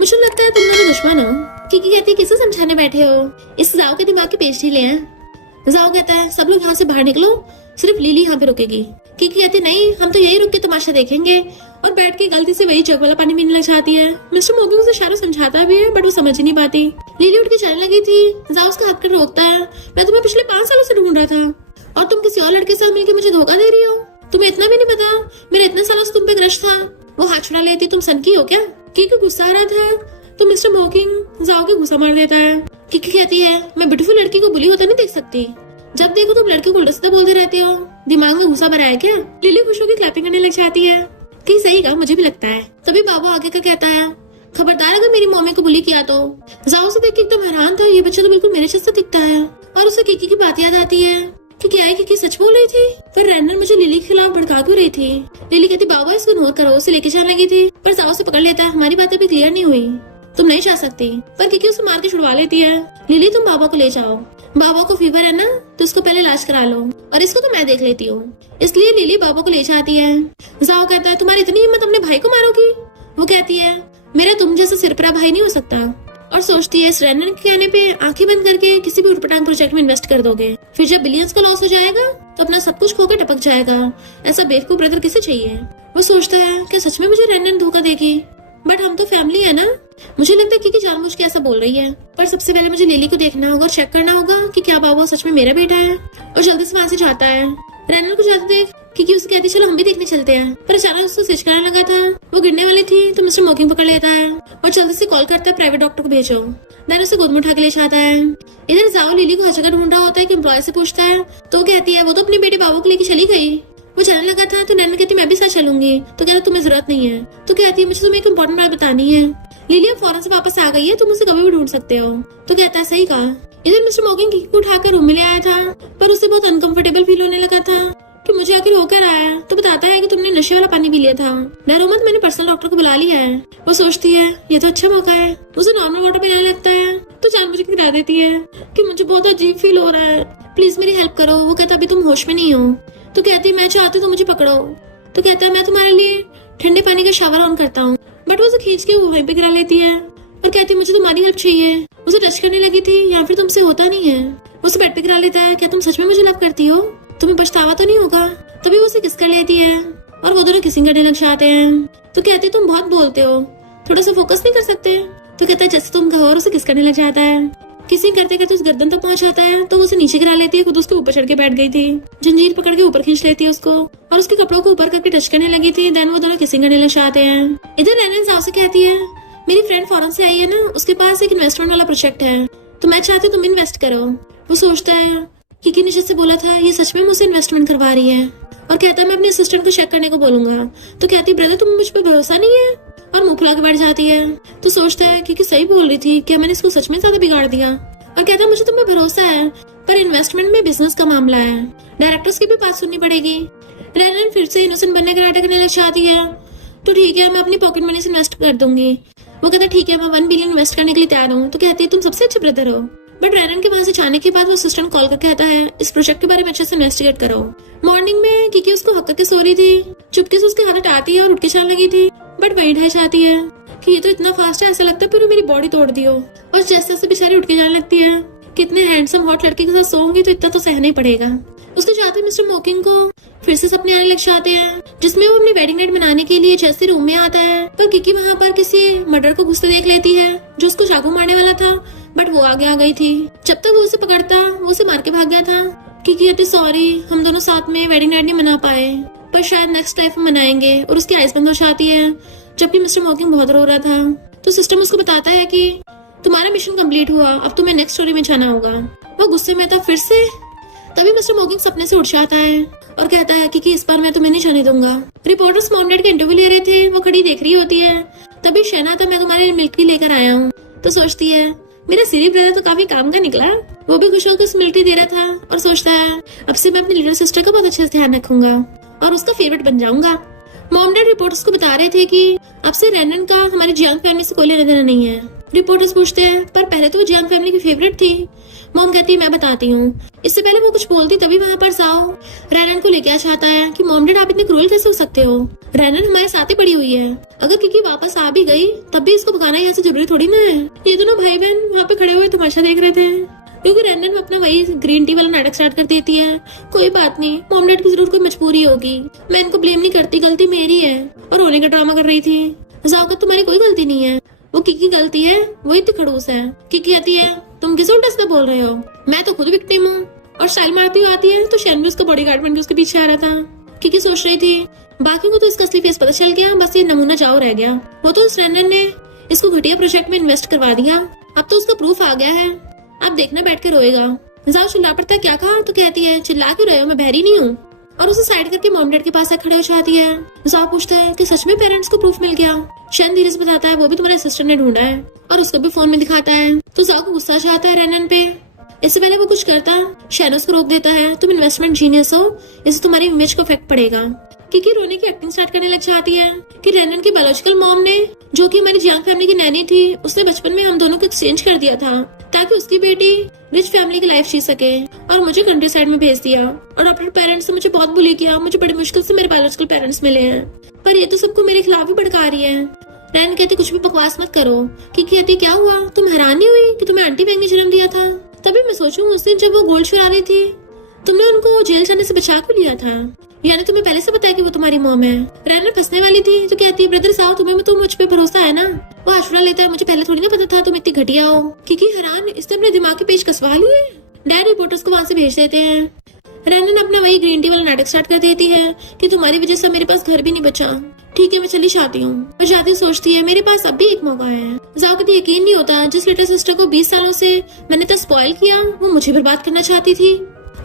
मुझे लगता है तुम दोनों दुश्मन हो। किकी कहती है किसे समझाने बैठे हो, इस जाओ के दिमाग के पेच ढीले हैं। जाओ कहता है सब लोग यहाँ से बाहर निकलो, सिर्फ लिली यहाँ पे रुकेगी। किकी कहती नहीं हम तो यही रुक के तमाशा देखेंगे और बैठ के गलती से वही जग वाला पानी पीने लग जाती है। मिस्टर मोकिंग उसे इशारों समझाता भी है बट वो समझ ही नहीं पाती। लिली उठ के चलने लगी थी। जाओ उसका हाथ कर रोकता है मैं तुम्हें पिछले 5 सालों से ढूंढ रहा था और तुम किसी और लड़के के साथ मिलकर मुझे धोखा दे रही हो। तुम्हें इतना भी नहीं पता मेरे इतने सालों से तुम पे क्रश था। वो हाथ छुड़ा लेती तुम सनकी हो क्या। किकी गुस्सा आ रहा था तो मिस्टर मोकिंग जाओ के गुस्सा मार देता है। किकी कहती है मैं ब्यूटीफुल लड़की को बुली होता नहीं देख सकती, जब देखो तुम लड़की को उल्टा सीधा बोलते रहते हो, दिमाग में गुस्सा भरा है क्या। लिली खुश होकर क्लैपिंग करने लग जाती है कि सही कहा मुझे भी लगता है। तभी बाबू आगे का कहता है खबरदार अगर मेरी मम्मी को बुली किया तो। जाओ से देख के एकदम हैरान था, ये बच्चा तो बिल्कुल मेरे जैसा दिखता है। और उसे किकी की बात याद आती है कि क्या है किकी सच बोल रही थी, पर रैनन मुझे लिली के खिलाफ भड़का क्यों रही थी। लिली कहती बाबा इसको इग्नोर करो, उसे लेके जाने लगी थी पर जाओ से पकड़ लेता है हमारी बात अभी क्लियर नहीं हुई, तुम नहीं जा सकती। पर किकी उसे मार के छुड़वा लेती है। लिली तुम बाबा को ले जाओ, बाबा को फीवर है ना तो इसको पहले इलाज करा लो और इसको तो मैं देख लेती हूँ। इसलिए लिली बाबा को ले जाती है। जाओ कहता है तुम्हारी इतनी हिम्मत अपने भाई को मारोगी। वो कहती है मेरा तुम जैसा सिरपरा भाई नहीं हो सकता। और सोचती है इस रैनन के कहने पे आंखें बंद करके किसी भी उटपटांग प्रोजेक्ट में इन्वेस्ट कर दोगे, फिर जब बिलियंस का लॉस हो जाएगा तो अपना सब कुछ खोकर टपक जाएगा। ऐसा बेवकूफ ब्रदर किसे चाहिए। वो सोचता है क्या सच में मुझे रैनन धोखा देगी, बट हम तो फैमिली है ना। मुझे लगता है कि जानबूझ के ऐसा बोल रही है, पर सबसे पहले मुझे लिली को देखना होगा और चेक करना होगा कि क्या बाबा सच में मेरा बेटा है। और जल्दी से वहाँ से जाता है। रैनन को जाते देख क्योंकि उससे कहती चलो हम भी देखने चलते हैं, पर अचानक उसको स्विच करने लगा था। वो गिरने वाली थी तो मिस्टर मॉकिंग पकड़ लेता है और जल्दी से कॉल करता है प्राइवेट डॉक्टर को भेजो। देन उसे गोद में उठा के ले जाता है। इधर जाओ लिली को हर जगह ढूंढ रहा होता है कि एम्प्लॉय से पूछता है तो कहती है वो तो अपने बेटे बाबू को लेके चली गई। वो चलने लगा था तो नैना कहती मैं भी साथ चलूंगी, तो कहता तुम्हें जरूरत नहीं है। तो कहती है मुझे तुम्हें एक इम्पोर्टेंट बात बतानी है, लिली अब फौरन से वापस आ गई है, तुम उसे कभी भी ढूंढ सकते हो। तो कहता है सही कहा। इधर मिस्टर मॉकिंग किकी को उठाकर रूम में ले आया था, पर उसे बहुत अनकंफर्टेबल फील होने लगा था कि मुझे आखिर होकर आया। तो बताता है कि तुमने नशे वाला पानी पी लिया था। डरो मत, मैंने पर्सनल डॉक्टर को बुला लिया है। वो सोचती है ये तो अच्छा मौका है। उसे नॉर्मल वाटर पिलाने लगता है तो जानबूझ के गिरा देती है कि मुझे बहुत अजीब फील हो रहा है, प्लीज मेरी हेल्प करो। वो कहता अभी तुम होश में नहीं हो। तो कहती है मैं चाहती हूँ तो मुझे पकड़ो। तो कहता है मैं तुम्हारे लिए ठंडे पानी का शावर ऑन करता हूँ, बट वो उसे खींच के वहीं पे गिरा लेती है और कहती है मुझे तुम्हारी हेल्प चाहिए। उसे टच करने लगी थी या फिर तुमसे होता नहीं है। उसे बेड पे गिरा लेता है। क्या तुम सच में मुझे लव करती हो? तुम्हें पछतावा तो नहीं होगा? तभी वो उसे किस कर लेती है और वो दोनों किसिंग करने लग जाते हैं। तो कहते तुम बहुत बोलते हो, थोड़ा सा फोकस नहीं कर सकते? तो कहता है जैसे तुम कहो, और उसे किस करने लग जाता है। किसिंग करते करते उस गर्दन तक पहुंच जाता है तो वो उसे नीचे गिरा लेती है। खुद उसके ऊपर चढ़ के बैठ गई थी, जंजीर पकड़ के ऊपर खींच लेती है उसको और उसके कपड़ों को ऊपर करके टच करने लगी थी। देन वो दोनों किसिंग करने लग जाते हैं। इधर नैना साहब से कहती है मेरी फ्रेंड फॉरेन से आई है ना, उसके पास एक इन्वेस्टमेंट वाला प्रोजेक्ट है, तो मैं चाहती हूँ तुम इन्वेस्ट करो। वो सोचता है किकी ने जिससे बोला था ये सच में मुझसे इन्वेस्टमेंट करवा रही है और कहता है मैं अपने असिस्टेंट को चेक करने को बोलूंगा। तो कहती है ब्रदर तुम्हें मुझ पर भरोसा नहीं है, और मुंह फुला के बैठ जाती है। तो सोचता है कि सही बोल रही थी, क्या मैंने इसको सच में ज्यादा बिगाड़ दिया? और कहता है मुझे तुम्हें भरोसा है, पर इन्वेस्टमेंट में बिजनेस का मामला है, डायरेक्टर्स की भी बात सुननी पड़ेगी। रैनन फिर से इनोसेंट बनने का नाटक करने लग जाती है। तो ठीक है मैं अपनी पॉकेट मनी से इन्वेस्ट कर दूंगी। वो कहता है ठीक है मैं 1 बिलियन इन्वेस्ट करने के लिए तैयार हूँ। तो कहती है तुम सबसे अच्छे ब्रदर हो। बट रैनन के वहां से जाने के बाद वो असिस्टेंट कॉल करके कहता है इस प्रोजेक्ट के बारे में अच्छे से इन्वेस्टिगेट करो। मॉर्निंग में किकी उसको हक करके सो रही थी, चुपके से उसके हाथ आती है और उठ के चलने लगी थी, बट वही ढह जाती है कि ये तो इतना फास्ट है, ऐसा लगता है पूरी मेरी बॉडी तोड़ दी हो। और जैसे जैसे बेचारी उठ के जाने लगती है, कितने हैंडसम हॉट लड़के के साथ सोऊंगी तो इतना तो सहना ही पड़ेगा। उसके साथ ही मिस्टर मॉकिंग को फिर से सपने आने लग जाते हैं, जिसमें वो अपनी वेडिंग नाइट मनाने के लिए जैसे रूम में आता है, पर किकी वहाँ पर किसी मर्डर को घुसते देख लेती है जो उसको चाकू मारने वाला था, बट वो आगे आ गई थी। जब तक वो उसे पकड़ता वो उसे मार के भाग गया था। किकी कहती सॉरी हम दोनों साथ में वेडिंग नाइट नहीं मना पाए, पर शायद नेक्स्ट लाइफ में मनाएंगे। और उसकी आइस बंद हो जाती है जबकि मिस्टर मॉकिंग बहुत रो रहा था। तो सिस्टम उसको बताता है कि तुम्हारा मिशन कंप्लीट हुआ, अब तुम्हें नेक्स्ट स्टोरी में जाना होगा। वो गुस्से में था फिर से। तभी मिस्टर मॉकिंग सपने से उठ जाता है और कहता है कि इस बार मैं तुम्हें नहीं जाने दूंगा। रिपोर्टर्स मॉम डैड के इंटरव्यू ले रहे थे, वो खड़ी देख रही होती है। तभी शहना था मैं तुम्हारे मिल्क टी लेकर आया हूँ। तो सोचती है मेरा सीरी ब्रदर तो काफी काम का निकला। वो भी खुश होकर मिल्क टी दे रहा था और सोचता है अब से मैं अपनी लिटिल सिस्टर का बहुत अच्छे से ध्यान रखूंगा और उसका फेवरेट बन जाऊंगा। मॉम डैड रिपोर्टर्स को बता रहे थे कि अब से रैनन का हमारी जियांग फैमिली से कोई लेना देना नहीं है। रिपोर्टर्स पूछते हैं पर पहले तो वो जियांग फैमिली की फेवरेट थी। मॉम कहती है मैं बताती हूँ। इससे पहले वो कुछ बोलती तभी वहाँ पर जाओ रैनन को लेके आ जाता है कि मॉम डैड आप इतने क्रूएल कैसे हो सकते हो, रैनन हमारे साथ ही पड़ी हुई है, अगर किकी वापस आ भी गई तब भी इसको भगाना यहाँ से जरूरी थोड़ी ना है। ये दोनों भाई बहन वहाँ पे खड़े हुए तमाशा देख रहे थे, क्योंकि रैनन अपना वही ग्रीन टी वाला नाटक स्टार्ट कर देती है। कोई बात नहीं, मॉम डैड की जरूर कोई मजबूरी होगी, मैं इनको ब्लेम नहीं करती, गलती मेरी है। और रोने का ड्रामा कर रही थी। जाओ का तुम्हारी कोई गलती नहीं है, वो किकी गलती है, वो इतनी खड़ूस है। किकी कहती है तुम किस उल्टा सीधा बोल रहे हो, मैं तो खुद विक्टिम हूँ। और स्टाइल मारती हुई आती है तो शैन भी उसका बॉडीगार्ड बन के उसके पीछे आ रहा था। किकी सोच रही थी बाकी को तो इसका असली फेस पता चल गया, बस ये नमूना जाओ रह गया। वो तो उस रैनन ने इसको घटिया प्रोजेक्ट में इन्वेस्ट करवा दिया, अब तो उसका प्रूफ आ गया है, अब देखना बैठ के रोएगा। जाओ चिल्ला पड़ता है क्या कहा? तो कहती है चिल्ला क्यों रहे हो, मैं बहरी नहीं हूँ। और उसे साइड करके मॉम डैड के पास खड़े हो जाती है। जाओ पूछता है कि सच में पेरेंट्स को प्रूफ मिल गया? शैन धीरे से बताता है वो भी तुम्हारे असिस्टेंट ने ढूंढा है और उसको भी फोन में दिखाता है। तो जाओ को गुस्सा आता है रैनन पे। इससे पहले वो कुछ करता शैन उसको रोक देता है, तुम इन्वेस्टमेंट जीनियस हो, इससे तुम्हारी इमेज को इफेक्ट पड़ेगा। किकी रोने की एक्टिंग स्टार्ट करने लग जाती है कि रैनन की बायोलॉजिकल मॉम ने, जो कि हमारी जियांग फैमिली की नैनी थी, उसने बचपन में हम दोनों को एक्सचेंज कर दिया था ताकि उसकी बेटी रिच फैमिली की लाइफ जी सके, और मुझे कंट्री साइड में भेज दिया। और अपने पेरेंट्स ने मुझे बहुत बुली किया, मुझे बड़ी मुश्किल से मेरे बायोलॉजिकल पेरेंट्स मिले हैं, पर ये तो सबको मेरे खिलाफ ही भड़का रही है। रैन कहती कुछ भी बकवास मत करो। किकी कहती क्या हुआ, तुम हैरान नहीं हुई कि तुम्हें आंटी बैंक ने जन्म दिया था? तभी मैं सोचूं उस दिन जब वो गोल्ड चुरा रही थी तुमने उनको जेल जाने से बचा क्यों लिया था, यानी तुम्हें पहले से पता है कि वो तुम्हारी मॉम है। रैनन फंसने वाली थी तो कहती है ब्रदर साहब तुम्हें तो मुझ पे भरोसा है ना? वो आश्रा लेता है मुझे पहले थोड़ी ना पता था तुम इतनी घटिया हो। किकी हैरान, इसने अपने दिमाग के पेच कसवा लिए। डैड रिपोर्टर्स को वहाँ से भेज देते हैं। रैनन अपना वही ग्रीन टी वाला नाटक स्टार्ट कर देती है कि तुम्हारी वजह से मेरे पास घर भी नहीं बचा। ठीक है मैं चली जाती हूँ। और जाती सोचती है मेरे पास अब भी एक मौका है। जाओ कभी यकीन नहीं होता जिस लिटिल सिस्टर को 20 सालों से मैंने तक स्पॉइल किया वो मुझे बर्बाद करना चाहती थी।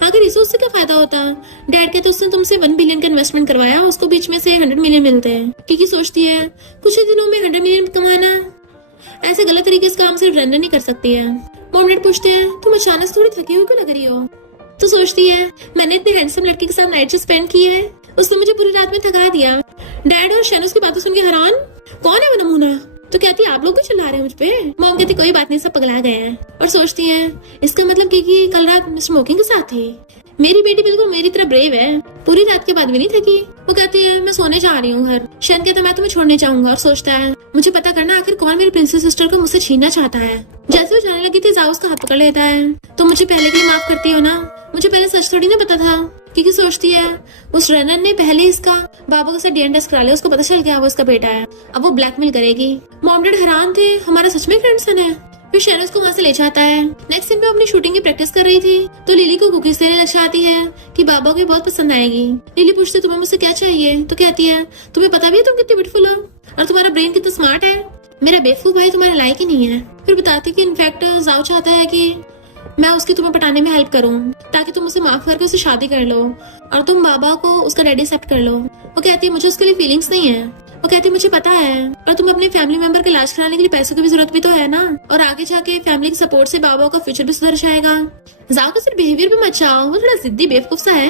आखिर इसे उससे क्या फायदा होता। डैड कहते उसने तुमसे 1 बिलियन का इन्वेस्टमेंट करवाया, उसको बीच में से 100 मिलियन मिलते हैं। किकी सोचती है कुछ ही दिनों में 100 मिलियन कमाना ऐसे गलत तरीके से काम सिर्फ रैनन ही कर सकती है। मॉमडेड पूछते हैं तुम अचानक थोड़ी थकी हुई क्यों लग रही हो। तो सोचती है मैंने इतने हैंडसम लड़के के साथ नाइट स्पेंड की है, उसने मुझे पूरी रात में थका दिया। डैड और शैनोस की बातें सुन के हैरान, कौन है वो नमूना। तो कहती है आप लोग भी चिल्ला रहे हैं मुझ पे। मॉम कहती कोई बात नहीं सब पगला गए हैं। और सोचती है इसका मतलब कि कल रात मिस्टर मोकिंग के साथ थी। मेरी बेटी बिल्कुल मेरी तरह ब्रेव है, पूरी रात के बाद भी नहीं थकी। वो कहती है मैं सोने जा रही हूँ घर। शैन कहता है मैं तुम्हें छोड़ने जाऊंगा। और सोचता है मुझे पता करना आखिर कौन मेरी प्रिंसेस सिस्टर को मुझसे छीनना चाहता है। जैसे वो जाने लगी थी जाओ उसका हाथ पकड़ लेता है। तो मुझे पहले के लिए माफ करती हो ना, मुझे पहले सच थोड़ी ना पता था। क्योंकि सोचती है उस रनर ने पहले इसका बाबा के साथ डीएनए टेस्ट करा लिया, उसको पता चल गया वो इसका बेटा है, अब वो ब्लैकमेल करेगी। मॉम डैड हैरान थे हमारा सच में फ्रेंड सन है। फिर शैनस को वहाँ से ले जाता है। नेक्स्ट दिन पे अपनी शूटिंग की प्रैक्टिस कर रही थी तो लिली को कुकीज देने लग जाती है कि बाबा को बहुत पसंद आएगी। लिली पूछती तुम्हें मुझसे क्या चाहिए। तो कहती है तुम्हें पता भी है तुम कितनी ब्यूटीफुल हो और तुम्हारा ब्रेन कितना स्मार्ट है, मेरा बेवकूफ भाई तुम्हारे लायक ही नहीं है। फिर बताती कि इनफैक्ट जाओ चाहता है कि मैं उसकी तुम्हें पटाने में हेल्प करूं ताकि तुम उसे माफ करके उससे शादी कर लो और तुम बाबा को उसका डैडी एक्सेप्ट कर लो। वो कहती है मुझे उसके लिए फीलिंग्स नहीं है। वो कहती है मुझे पता है और तुम अपने फैमिली मेंबर का इलाज कराने के लिए पैसों की भी जरूरत भी तो है ना, और आगे जाके फैमिली के सपोर्ट से बाबा का फ्यूचर भी सुधर जाएगा। जाओ का सिर्फ बिहेवियर भी मत चाहो, वो थोड़ा जिद्दी बेवकूफ सा है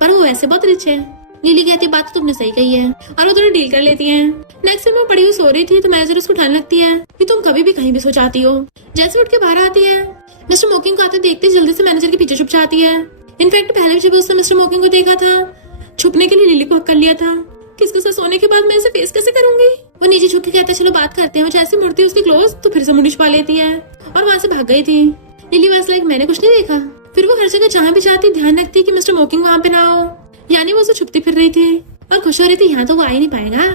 पर वो वैसे बहुत रिच है। लीली कहती है बात तो तुमने सही कही है और वो थोड़ा डील कर लेती है। नेक्स्ट दिन वो पड़ी हुई सो रही थी तो मैनेजर उसको उठाने लगती है कि तुम कभी भी कहीं भी सो जाती हो। जैसे उठ के बाहर आती है मिस्टर मोकिंग को आते देखते जल्दी से मैनेजर के पीछे छुप जाती है। इनफैक्ट पहले जब उसने मिस्टर मोकिंग को देखा था छुपने के लिए लिली को हक कर लिया था। किसके साथ सोने के बाद मैं इसे फेस कैसे करूंगी। वो नीचे झुक के कहता है चलो बात करते हैं। जैसे मुड़ती है उसकी क्लोज तो फिर से मुंडी छुपा लेती है और वहां से भाग गई थी। लिली वाज लाइक मैंने कुछ नहीं देखा। फिर वो हर जगह जहाँ भी जाती ध्यान रखती कि मिस्टर मोकिंग वहाँ पे ना हो, यानी वो उसे छुपती फिर रही थी और खुश हो रही थी यहाँ तो वो आ ही नहीं पाएगा।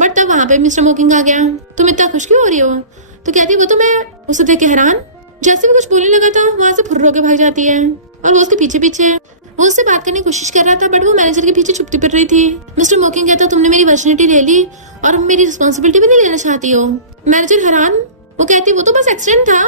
बट तब वहाँ पे मिस्टर मोकिंग आ गया। तुम इतना खुश क्यों हो रही हो। तो कहती वो तो मैं उसे देख के हैरान। जैसे वो कुछ बोलने लगा था वहां से फुर्र होके भाग जाती है और वो उसके पीछे पीछे वो उससे बात करने की कोशिश कर रहा था बट वो मैनेजर के पीछे छुपती फिर रही थी। मिस्टर मोकिंग कहता तुमने मेरी वर्जिनिटी ले ली और मेरी रिस्पॉन्सिबिलिटी भी नहीं लेना चाहती हो। मैनेजर हैरान। वो कहती वो तो बस एक्सीडेंट था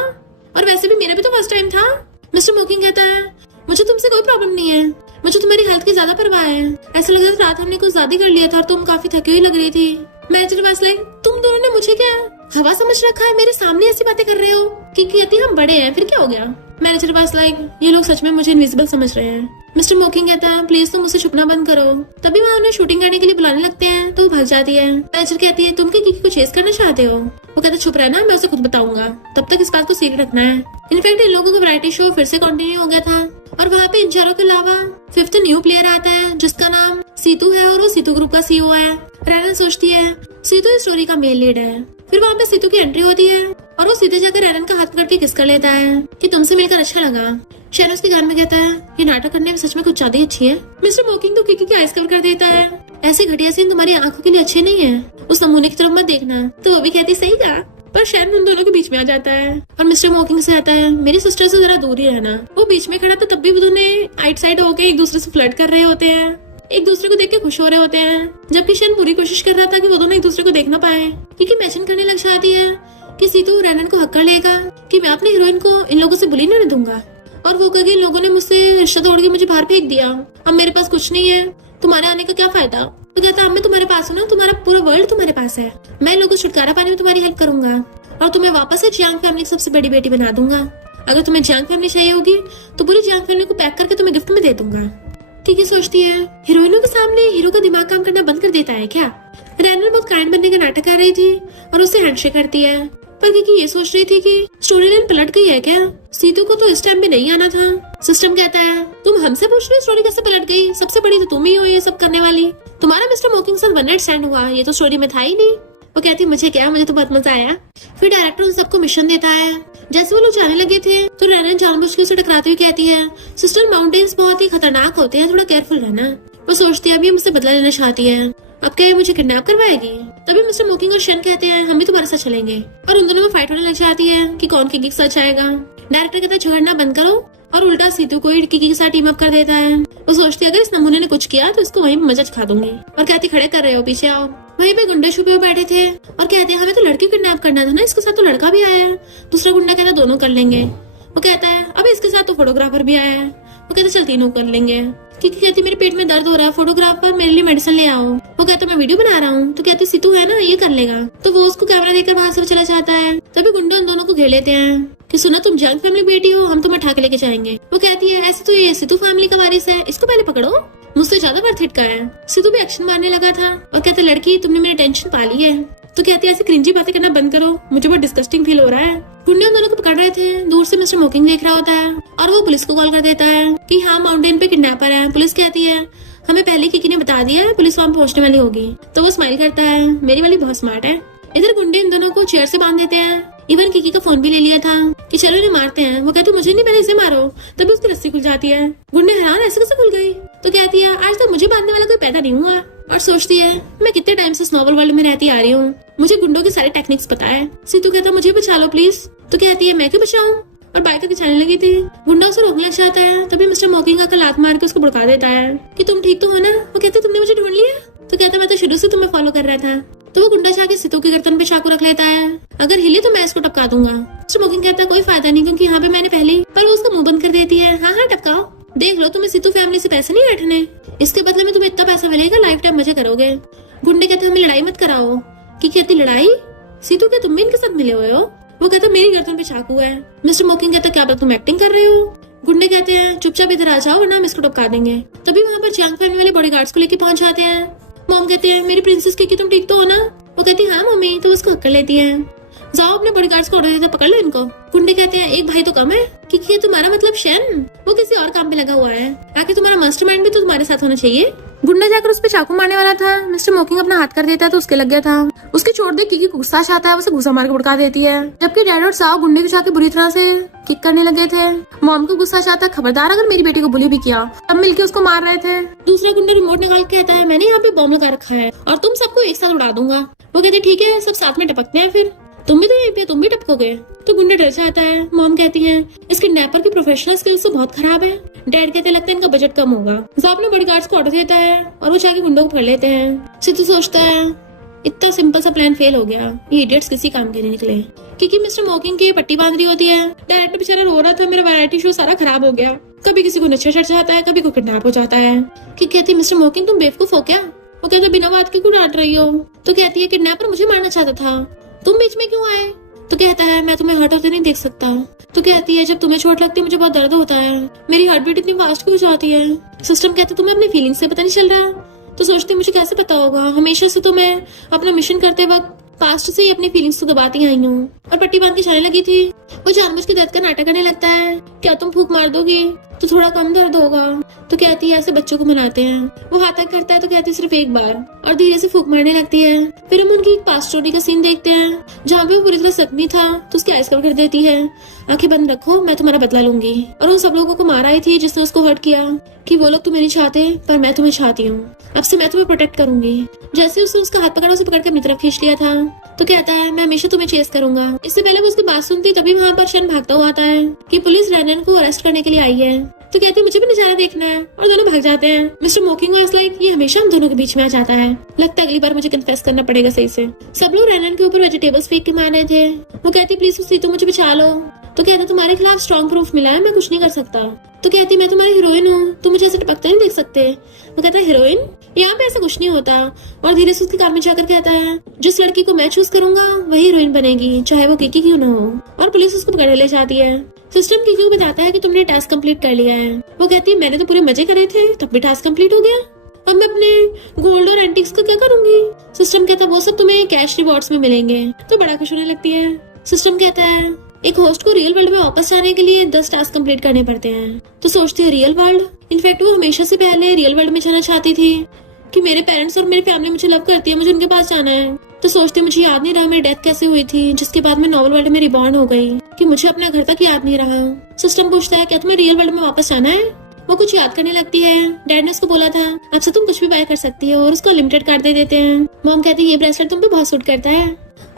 और वैसे भी मेरा भी तो फर्स्ट टाइम था। मिस्टर मोकिंग कहता है मुझे तुमसे कोई प्रॉब्लम नहीं है, मुझे तुम्हारी हेल्थ की ज्यादा परवाह है। ऐसा लग रहा था रात हमने कुछ ज्यादा कर लिया था और तुम काफी थकी हुई लग रही थी। मैनेजर वाज लाइक तुम दोनों ने मुझे क्या हवा समझ रखा है, मेरे सामने ऐसी बातें कर रहे हो। कि कहती हम बड़े हैं फिर क्या हो गया। मैनेजर वाज लाइक ये लोग सच में मुझे इनविजिबल समझ रहे हैं। मिस्टर मोकिंग कहता है प्लीज तुम मुझसे छुपना बंद करो। तभी वहाँ उन्हें शूटिंग करने के लिए बुलाने लगते हैं तो वो भाग जाती है। मैनेजर कहती है तुम किकी को चेस करना चाहते हो। वो कहता छुप रहना मैं उसे खुद बताऊंगा, तब तक इस बात को सीक्रेट रखना है। इनफैक्ट इन लोगों का वैरायटी शो फिर से कंटिन्यू हो गया था और वहाँ पे इन चारों के अलावा 5th न्यू प्लेयर आता है जिसका नाम सीतू है और वो सीतू ग्रुप का सीईओ है। रैनन सोचती है सीतू इस स्टोरी का मेन लीड है। फिर वहाँ पे सीतू की एंट्री होती है और वो सीधे जाकर रैनन का हाथ पकड़ के किस कर लेता है कि तुमसे मिलकर अच्छा लगा। शैन उसके घर में कहता है ये नाटक करने में सच में कुछ ज्यादा ही अच्छी है। मिस्टर मोकिंग तो किकी की आइस कवर कर देता है। ऐसे घटिया सीन तुम्हारी आंखों के लिए अच्छे नहीं है, उस नमूने की तरफ मत देखना। तो वो भी कहती सही कहा पर शैन उन दोनों के बीच में आ जाता है और मिस्टर मोकिंग से आता है मेरी सिस्टर से जरा दूर ही रहना। वो बीच में खड़ा था तब भी वो दोनों आइट साइड होके एक दूसरे से फ्लर्ट कर रहे होते हैं, एक दूसरे को देख के खुश हो रहे होते हैं। जबकि शैन पूरी कोशिश कर रहा था कि वो दोनों एक दूसरे को देख ना पाए क्योंकि इमेजिन करने लग जाती है कि सीतू रैनन को हक कर लेगा कि मैं अपने हीरोइन को इन लोगों से बुली नहीं दूंगा और वो कहेगी इन लोगों ने मुझसे रिश्ता तोड़ के मुझे बाहर फेंक दिया, अब मेरे पास कुछ नहीं है, तुम्हारे आने का क्या फायदा। तो कहता अब मैं तुम्हारे पास हूँ ना, तुम्हारा पूरा वर्ल्ड तुम्हारे पास है, मैं इन लोगों को छुटकारा पाने में तुम्हारी हेल्प करूंगा और तुम्हें वापस से जियांग फैमिली की सबसे बड़ी बेटी बना दूंगा। अगर तुम्हें जियांग फैमिली चाहिए होगी तो पूरी जियांग फैमिली को पैक करके तुम्हें गिफ्ट में दे दूंगा। किकी सोचती है हीरोइनों के सामने हीरो का दिमाग काम करना बंद कर देता है क्या। रैनन बहुत काइंड बनने का नाटक कर रही थी और उससे हैंडशेक करती है पर किकी ये सोच रही थी कि स्टोरी लाइन पलट गई है क्या, सीतू को तो इस टाइम भी नहीं आना था। सिस्टम कहता है तुम हमसे पूछ रहे हो स्टोरी कैसे पलट गई, सबसे बड़ी तो तुम ही हो ये सब करने वाली, तुम्हारा मिस्टर मोकिंग साथ वन नाइट स्टैंड हुआ ये तो स्टोरी में था ही नहीं। वो कहती मुझे क्या, मुझे तो बहुत मजा आया। फिर डायरेक्टर उन सबको मिशन देता है। जैसे वो लोग जाने लगे थे तो रैनन जानबूझ के उसे टकराते हुए कहती है सिस्टर माउंटेन्स बहुत ही खतरनाक होते हैं, थोड़ा केयरफुल रहना। वो सोचती है अभी मुझसे बदला लेना चाहती है, अब क्या ये मुझे किडनैप करवाएगी। तभी मिस्टर मोकिंग और शन कहते हैं हम भी तुम्हारे साथ चलेंगे और उन दोनों में फाइट होने लग जाती है कि कौन किकी के साथ जाएगा। डायरेक्टर कहता है झगड़ना बंद करो और उल्टा सीतू को ही किकी के साथ टीम अप कर देता है। वो सोचती है अगर इस नमूने ने कुछ किया तो इसको वहीं पे मजा खा दूंगी। और कहती खड़े कर रहे हो, पीछे आओ। वहीं पे गुंडे छुपे हुए बैठे थे और कहते हैं हमें तो लड़की किडनैप करना था ना, इसके साथ तो लड़का भी आया है। दूसरा गुंडा कहता है दोनों कर लेंगे। वो कहता है अब इसके साथ तो फोटोग्राफर भी आया है। वो कहते चल तीनों कर लेंगे। क्योंकि कहती मेरे पेट में दर्द हो रहा है, फोटोग्राफर मेरे लिए मेडिसिन ले आओ। वो कहता मैं वीडियो बना रहा हूँ। तो कहती सीतू है ना, ये कर लेगा। तो वो उसको कैमरा देकर वहां से चला जाता है। तभी गुंडे उन दोनों को घेर लेते हैं कि सुना तुम जंग फैमिली बेटी हो, हम तुम्हें उठा के लेके जाएंगे। वो कहती है ऐसे तो ये सीतू फैमिली का वारिस है, इसको पहले पकड़ो, मुझसे ज्यादा वर्थ इट का है। सीतू भी एक्शन मारने लगा था और कहते लड़की तुमने मेरी टेंशन पा ली है। तो कहती है ऐसी क्रिंजी बातें करना बंद करो, मुझे बहुत डिस्गस्टिंग फील हो रहा है। गुंडे उन दोनों को पकड़ रहे थे। दूर से मिस्टर मोकिंग देख रहा होता है और वो पुलिस को कॉल कर देता है कि हाँ माउंटेन पे किडनैपर है। पुलिस कहती है हमें पहले किकी ने बता दिया है, पुलिस वहां पहुंचने वाली होगी। तो वो स्माइल करता है, मेरी वाली बहुत स्मार्ट है। इधर गुंडे इन दोनों को चेयर से बांध देते हैं। इवन किकी का फोन भी ले लिया था कि चलो इन्हें मारते हैं। वो कहते मुझे नहीं, पहले इसे मारो। तभी उसकी रस्सी खुल जाती है। गुंडे हैरान ऐसे कैसे खुल गई। तो कहती है आज तक मुझे बांधने वाला कोई पैदा नहीं हुआ। और सोचती है मैं कितने टाइम से इस नॉवल वर्ल्ड में रहती आ रही हूँ, मुझे गुंडों के सारे टेक्निक्स पता है। सीतू कहता मुझे बचा लो प्लीज। तो कहती है मैं क्यों बचाऊं, और बाइक का खिंचाने लगी थी। गुंडा उसे रोकने लग जाता है। तभी मिस्टर मोकिंग का लात मार के उसको भड़का देता है कि तुम ठीक तो हो ना। वो कहते तुमने मुझे ढूंढ लिया। तो कहता मैं तो शुरू से तुम्हें फॉलो कर रहा था। तो वो गुंडा जाके सीतू की गर्दन पे चाकू रख लेता है, अगर हिले तो मैं इसको टपका दूंगा। मिस्टर मोकिंग कहता है कोई फायदा नहीं, क्योंकि यहाँ पे मैंने पहले, पर वो उसका मुंह बंद कर देती है। हाँ हाँ टपकाओ, देख लो तुम्हें सीतू फैमिली से पैसे नहीं बैठने, इसके बदले में तुम्हें इतना पैसा मिलेगा, लाइफ टाइम मजे करोगे। गुंडे कहते हमें लड़ाई मत कराओ। की कहती लड़ाई, सीतू क्या तुम भी इनके साथ मिले हुए हो। वो कहता मेरी गर्दन पे चाकू है। मिस्टर मोकिंग कहता क्या तुम एक्टिंग कर रहे हो। गुंडे कहते हैं चुपचाप इधर आ जाओ वरना हम इसको टपका देंगे। तभी वहाँ पर जंग फैमिली वाले बॉडीगार्ड्स को लेके पहुंच जाते हैं। मॉम कहते हैं मेरी प्रिंसेस की तुम ठीक तो हो ना। वो कहती हाँ मम्मी। तो उसको हक्कर लेती है, जाओ अपने बॉडीगार्ड्स को ऑर्डर देता पकड़ लो इनको। गुंडे कहते हैं एक भाई तो कम है। कि तुम्हारा मतलब शेन, वो किसी और काम पे लगा हुआ है, आखिर तुम्हारा मास्टरमाइंड भी तो तुम्हारे साथ होना चाहिए। गुंडा जाकर उस पे चाकू मारने वाला था। मिस्टर मोकिंग अपना हाथ कर देता है तो उसके लग गया था। उसकी चोट देख किकी गुस्सा आता है, उसे घुसा मार के उड़का देती है। जबकि डैड और साव गुंडे को जाके बुरी तरह से किक करने लगे थे। मॉम को गुस्सा आता है, खबरदार अगर मेरी बेटी को बुली भी किया। अब मिलके उसको मार रहे थे। दूसरा गुंडा रिमोट निकाल के कहता है मैंने यहाँ पे बॉम्ब लगा रखा है और तुम सबको एक साथ उड़ा दूंगा। वो कहते ठीक है सब साथ में टपकते हैं, फिर तुम भी तो यहीं पे, तुम भी टपकोगे। तो गुंडा डर जाता है। मॉम कहती है इस किडनैपर की प्रोफेशनल स्किल्स तो बहुत खराब है। डैड कहते लगता है इनका बजट कम होगा। जाब ने बॉडीगार्ड्स को ऑर्डर देता है और वो जाके गुंडों को पकड़ लेते हैं। सीतू सोचता है इतना सिंपल सा प्लान फेल हो गया, ये इडियट्स किसी काम के नहीं निकले। क्योंकि मिस्टर मोकिंग की पट्टी बांध रही होती है। डायरेक्टर बेचारा रो रहा था, मेरा वैरायटी शो सारा खराब हो गया, कभी किसी को नशा चढ़ जाता है, कभी को किडनैप हो जाता है। कि कहती मिस्टर मोकिंग तुम बेवकूफ हो क्या। वो कहते बिना बात के क्यों डांट रही हो। तो कहती है किडनैपर मुझे मारना चाहता था, तुम बीच में क्यों आए। तो कहता है मैं तुम्हें हर्ट होते नहीं देख सकता। तो कहती है जब तुम्हें चोट लगती है मुझे बहुत दर्द होता है, मेरी हार्ट बीट इतनी फास्ट हो जाती है। सिस्टम कहते तुम्हें अपनी फीलिंग्स से पता नहीं चल रहा। तो सोचती मुझे कैसे पता होगा, हमेशा से तो मैं अपना मिशन करते वक्त पास्ट से ही अपनी फीलिंग्स को दबाती आई हूँ। और पट्टी बांध के जाने लगी थी। वो जानबूझ के दर्द का नाटक करने लगता है, क्या तुम फूंक मार दोगी तो थोड़ा कम दर्द होगा। तो कहती है ऐसे बच्चों को मनाते हैं। वो हाथ तक करता है तो कहती है सिर्फ एक बार, और धीरे से फूंक मारने लगती है। फिर हम उनकी एक पास्ट स्टोरी का सीन देखते हैं जहाँ पे वो पूरी तरह जख्मी था। तो उसकी आइस कवर कर देती है, आंखें बंद रखो मैं तुम्हारा बदला लूंगी। और उन सब लोगों को मार आई थी जिसने उसको हर्ट किया कि वो लोग तुम्हें नहीं चाहते पर मैं तुम्हें चाहती हूँ, अब से मैं तुम्हें प्रोटेक्ट करूंगी। जैसे उसने उसका हाथ पकड़ा उसे पकड़ के अपनी तरफ खींच लिया था। तो कहता है मैं हमेशा तुम्हें चेस करूंगा। इससे पहले वो उसकी बात सुनती तभी वहाँ पर शन भागता हुआ आता है कि पुलिस रैनन को अरेस्ट करने के लिए आई है। तो कहती है मुझे भी नजारा देखना है, और दोनों भाग जाते हैं। मिस्टर मोकिंग वाज लाइक ये हमेशा हम दोनों के बीच में आ जाता है, लगता है अगली बार मुझे कन्फेस करना पड़ेगा सही से। सब लोग रैनन के ऊपर वेजिटेबल्स फेंक के मार रहे थे। वो कहती प्लीज सीतू मुझे बचा लो। तो कहता तुम्हारे खिलाफ स्ट्रॉन्ग प्रूफ मिला है, मैं कुछ नहीं कर सकता। तो कहती मैं तुम्हारी हीरोइन हूँ, तुम मुझे ऐसे टपकते नहीं देख सकते। वो कहता है हीरोइन, यहाँ पे ऐसा कुछ नहीं होता। और धीरे से उसकी कार में जाकर कहता है जिस लड़की को मैं चूज करूंगा वही हीरोइन बनेगी, चाहे वो किकी क्यों ना हो। और पुलिस उसको पकड़ ले जाती है। सिस्टम किकी को बताता है कि तुमने टास्क कंप्लीट कर लिया है। वो कहती है मैंने तो पूरे मजे करे थे तब भी टास्क कंप्लीट हो गया, अब मैं अपने गोल्ड और एंटिक्स को क्या करूंगी। सिस्टम कहता है वो सब तुम्हें कैश रिवॉर्ड्स में मिलेंगे। तो बड़ा खुश होने लगती है। सिस्टम कहता है एक होस्ट को रियल वर्ल्ड में वापस जाने के लिए 10 टास्क कंप्लीट करने पड़ते हैं। तो सोचती है रियल वर्ल्ड, इनफैक्ट वो हमेशा से पहले रियल वर्ल्ड में जाना चाहती थी कि मेरे पेरेंट्स और मेरी फैमिली मुझे लव करती है, मुझे उनके पास जाना है। तो सोचती मुझे याद नहीं रहा मेरी डेथ कैसे हुई थी, जिसके बाद मैं नॉवल वर्ल्ड में रिबॉर्न हो गई कि मुझे अपना घर तक याद नहीं रहा। सिस्टम पूछता है क्या तुम्हें रियल वर्ल्ड में वापस जाना है। वो कुछ याद करने लगती है। डैड ने उसको बोला था अब से तुम कुछ भी बाय कर सकती हो, और उसको लिमिटेड कार्ड दे देते हैं। मॉम कहती है ये ब्रेसलेट तुम पे बहुत सूट करता है,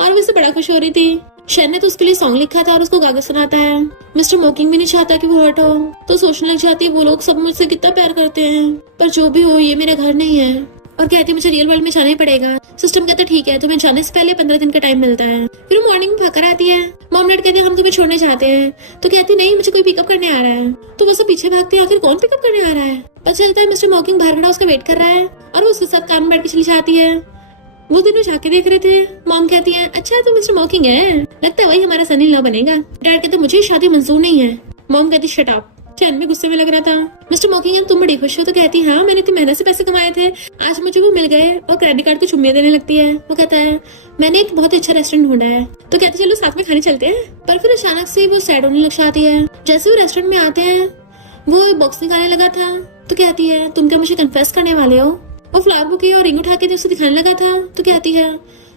और वो इससे बड़ा खुश हो रही थी। शैन ने तो उसके लिए सॉन्ग लिखा था और उसको गा के सुनाता है। मिस्टर मोकिंग भी नहीं चाहता कि वो हर्ट हो, तो सोचने लग जाती है वो लोग सब मुझसे कितना प्यार करते हैं, पर जो भी हो ये मेरा घर नहीं है, और कहती है मुझे रियल वर्ल्ड में जाना ही पड़ेगा। सिस्टम कहता है ठीक है, तुम्हें जाने से पहले 15 दिन का टाइम मिलता है। फिर वो मॉर्निंग में भाकर आती है। मॉम डैड कहते हैं हम तुम्हें छोड़ने चाहते हैं, तो कहती नहीं मुझे कोई पिकअप करने आ रहा है। तो वो सब पीछे भागते हैं, आखिर कौन पिकअप करने आ रहा है। पता चलता है मिस्टर मॉकिंग बाहर खड़ा उसका वेट कर रहा है और वो उसके साथ कार में बैठ के चली जाती है। वो दिनों जाके देख रहे थे। मॉम कहती है अच्छा तो मिस्टर मॉकिंग है, लगता है वही हमारा सन इन लॉ बनेगा। डैड कहते मुझे शादी मंजूर नहीं है। मॉम कहती शट अप। चैन भी गुस्से में लग रहा था। मिस्टर मॉकिंग तुम बड़ी खुश हो, तो कहती हाँ मैंने इतनी मेहनत से पैसे कमाए थे, आज मुझे वो मिल गए, और क्रेडिट कार्ड को चुम्मियां देने लगती है। वो कहता है मैंने एक बहुत अच्छा रेस्टोरेंट ढूंढा है, तो कहते चलो साथ में खाने चलते हैं। पर फिर अचानक से वो सैड होने लग जाती है। जैसे वो रेस्टोरेंट में आते हैं वो बॉक्स निकालने लगा था, तो कहती है तुम क्या मुझे कन्फेस करने वाले हो। वो फ्लावर बुके और रिंग उठा के उसे दिखाने लगा था, तो कहती है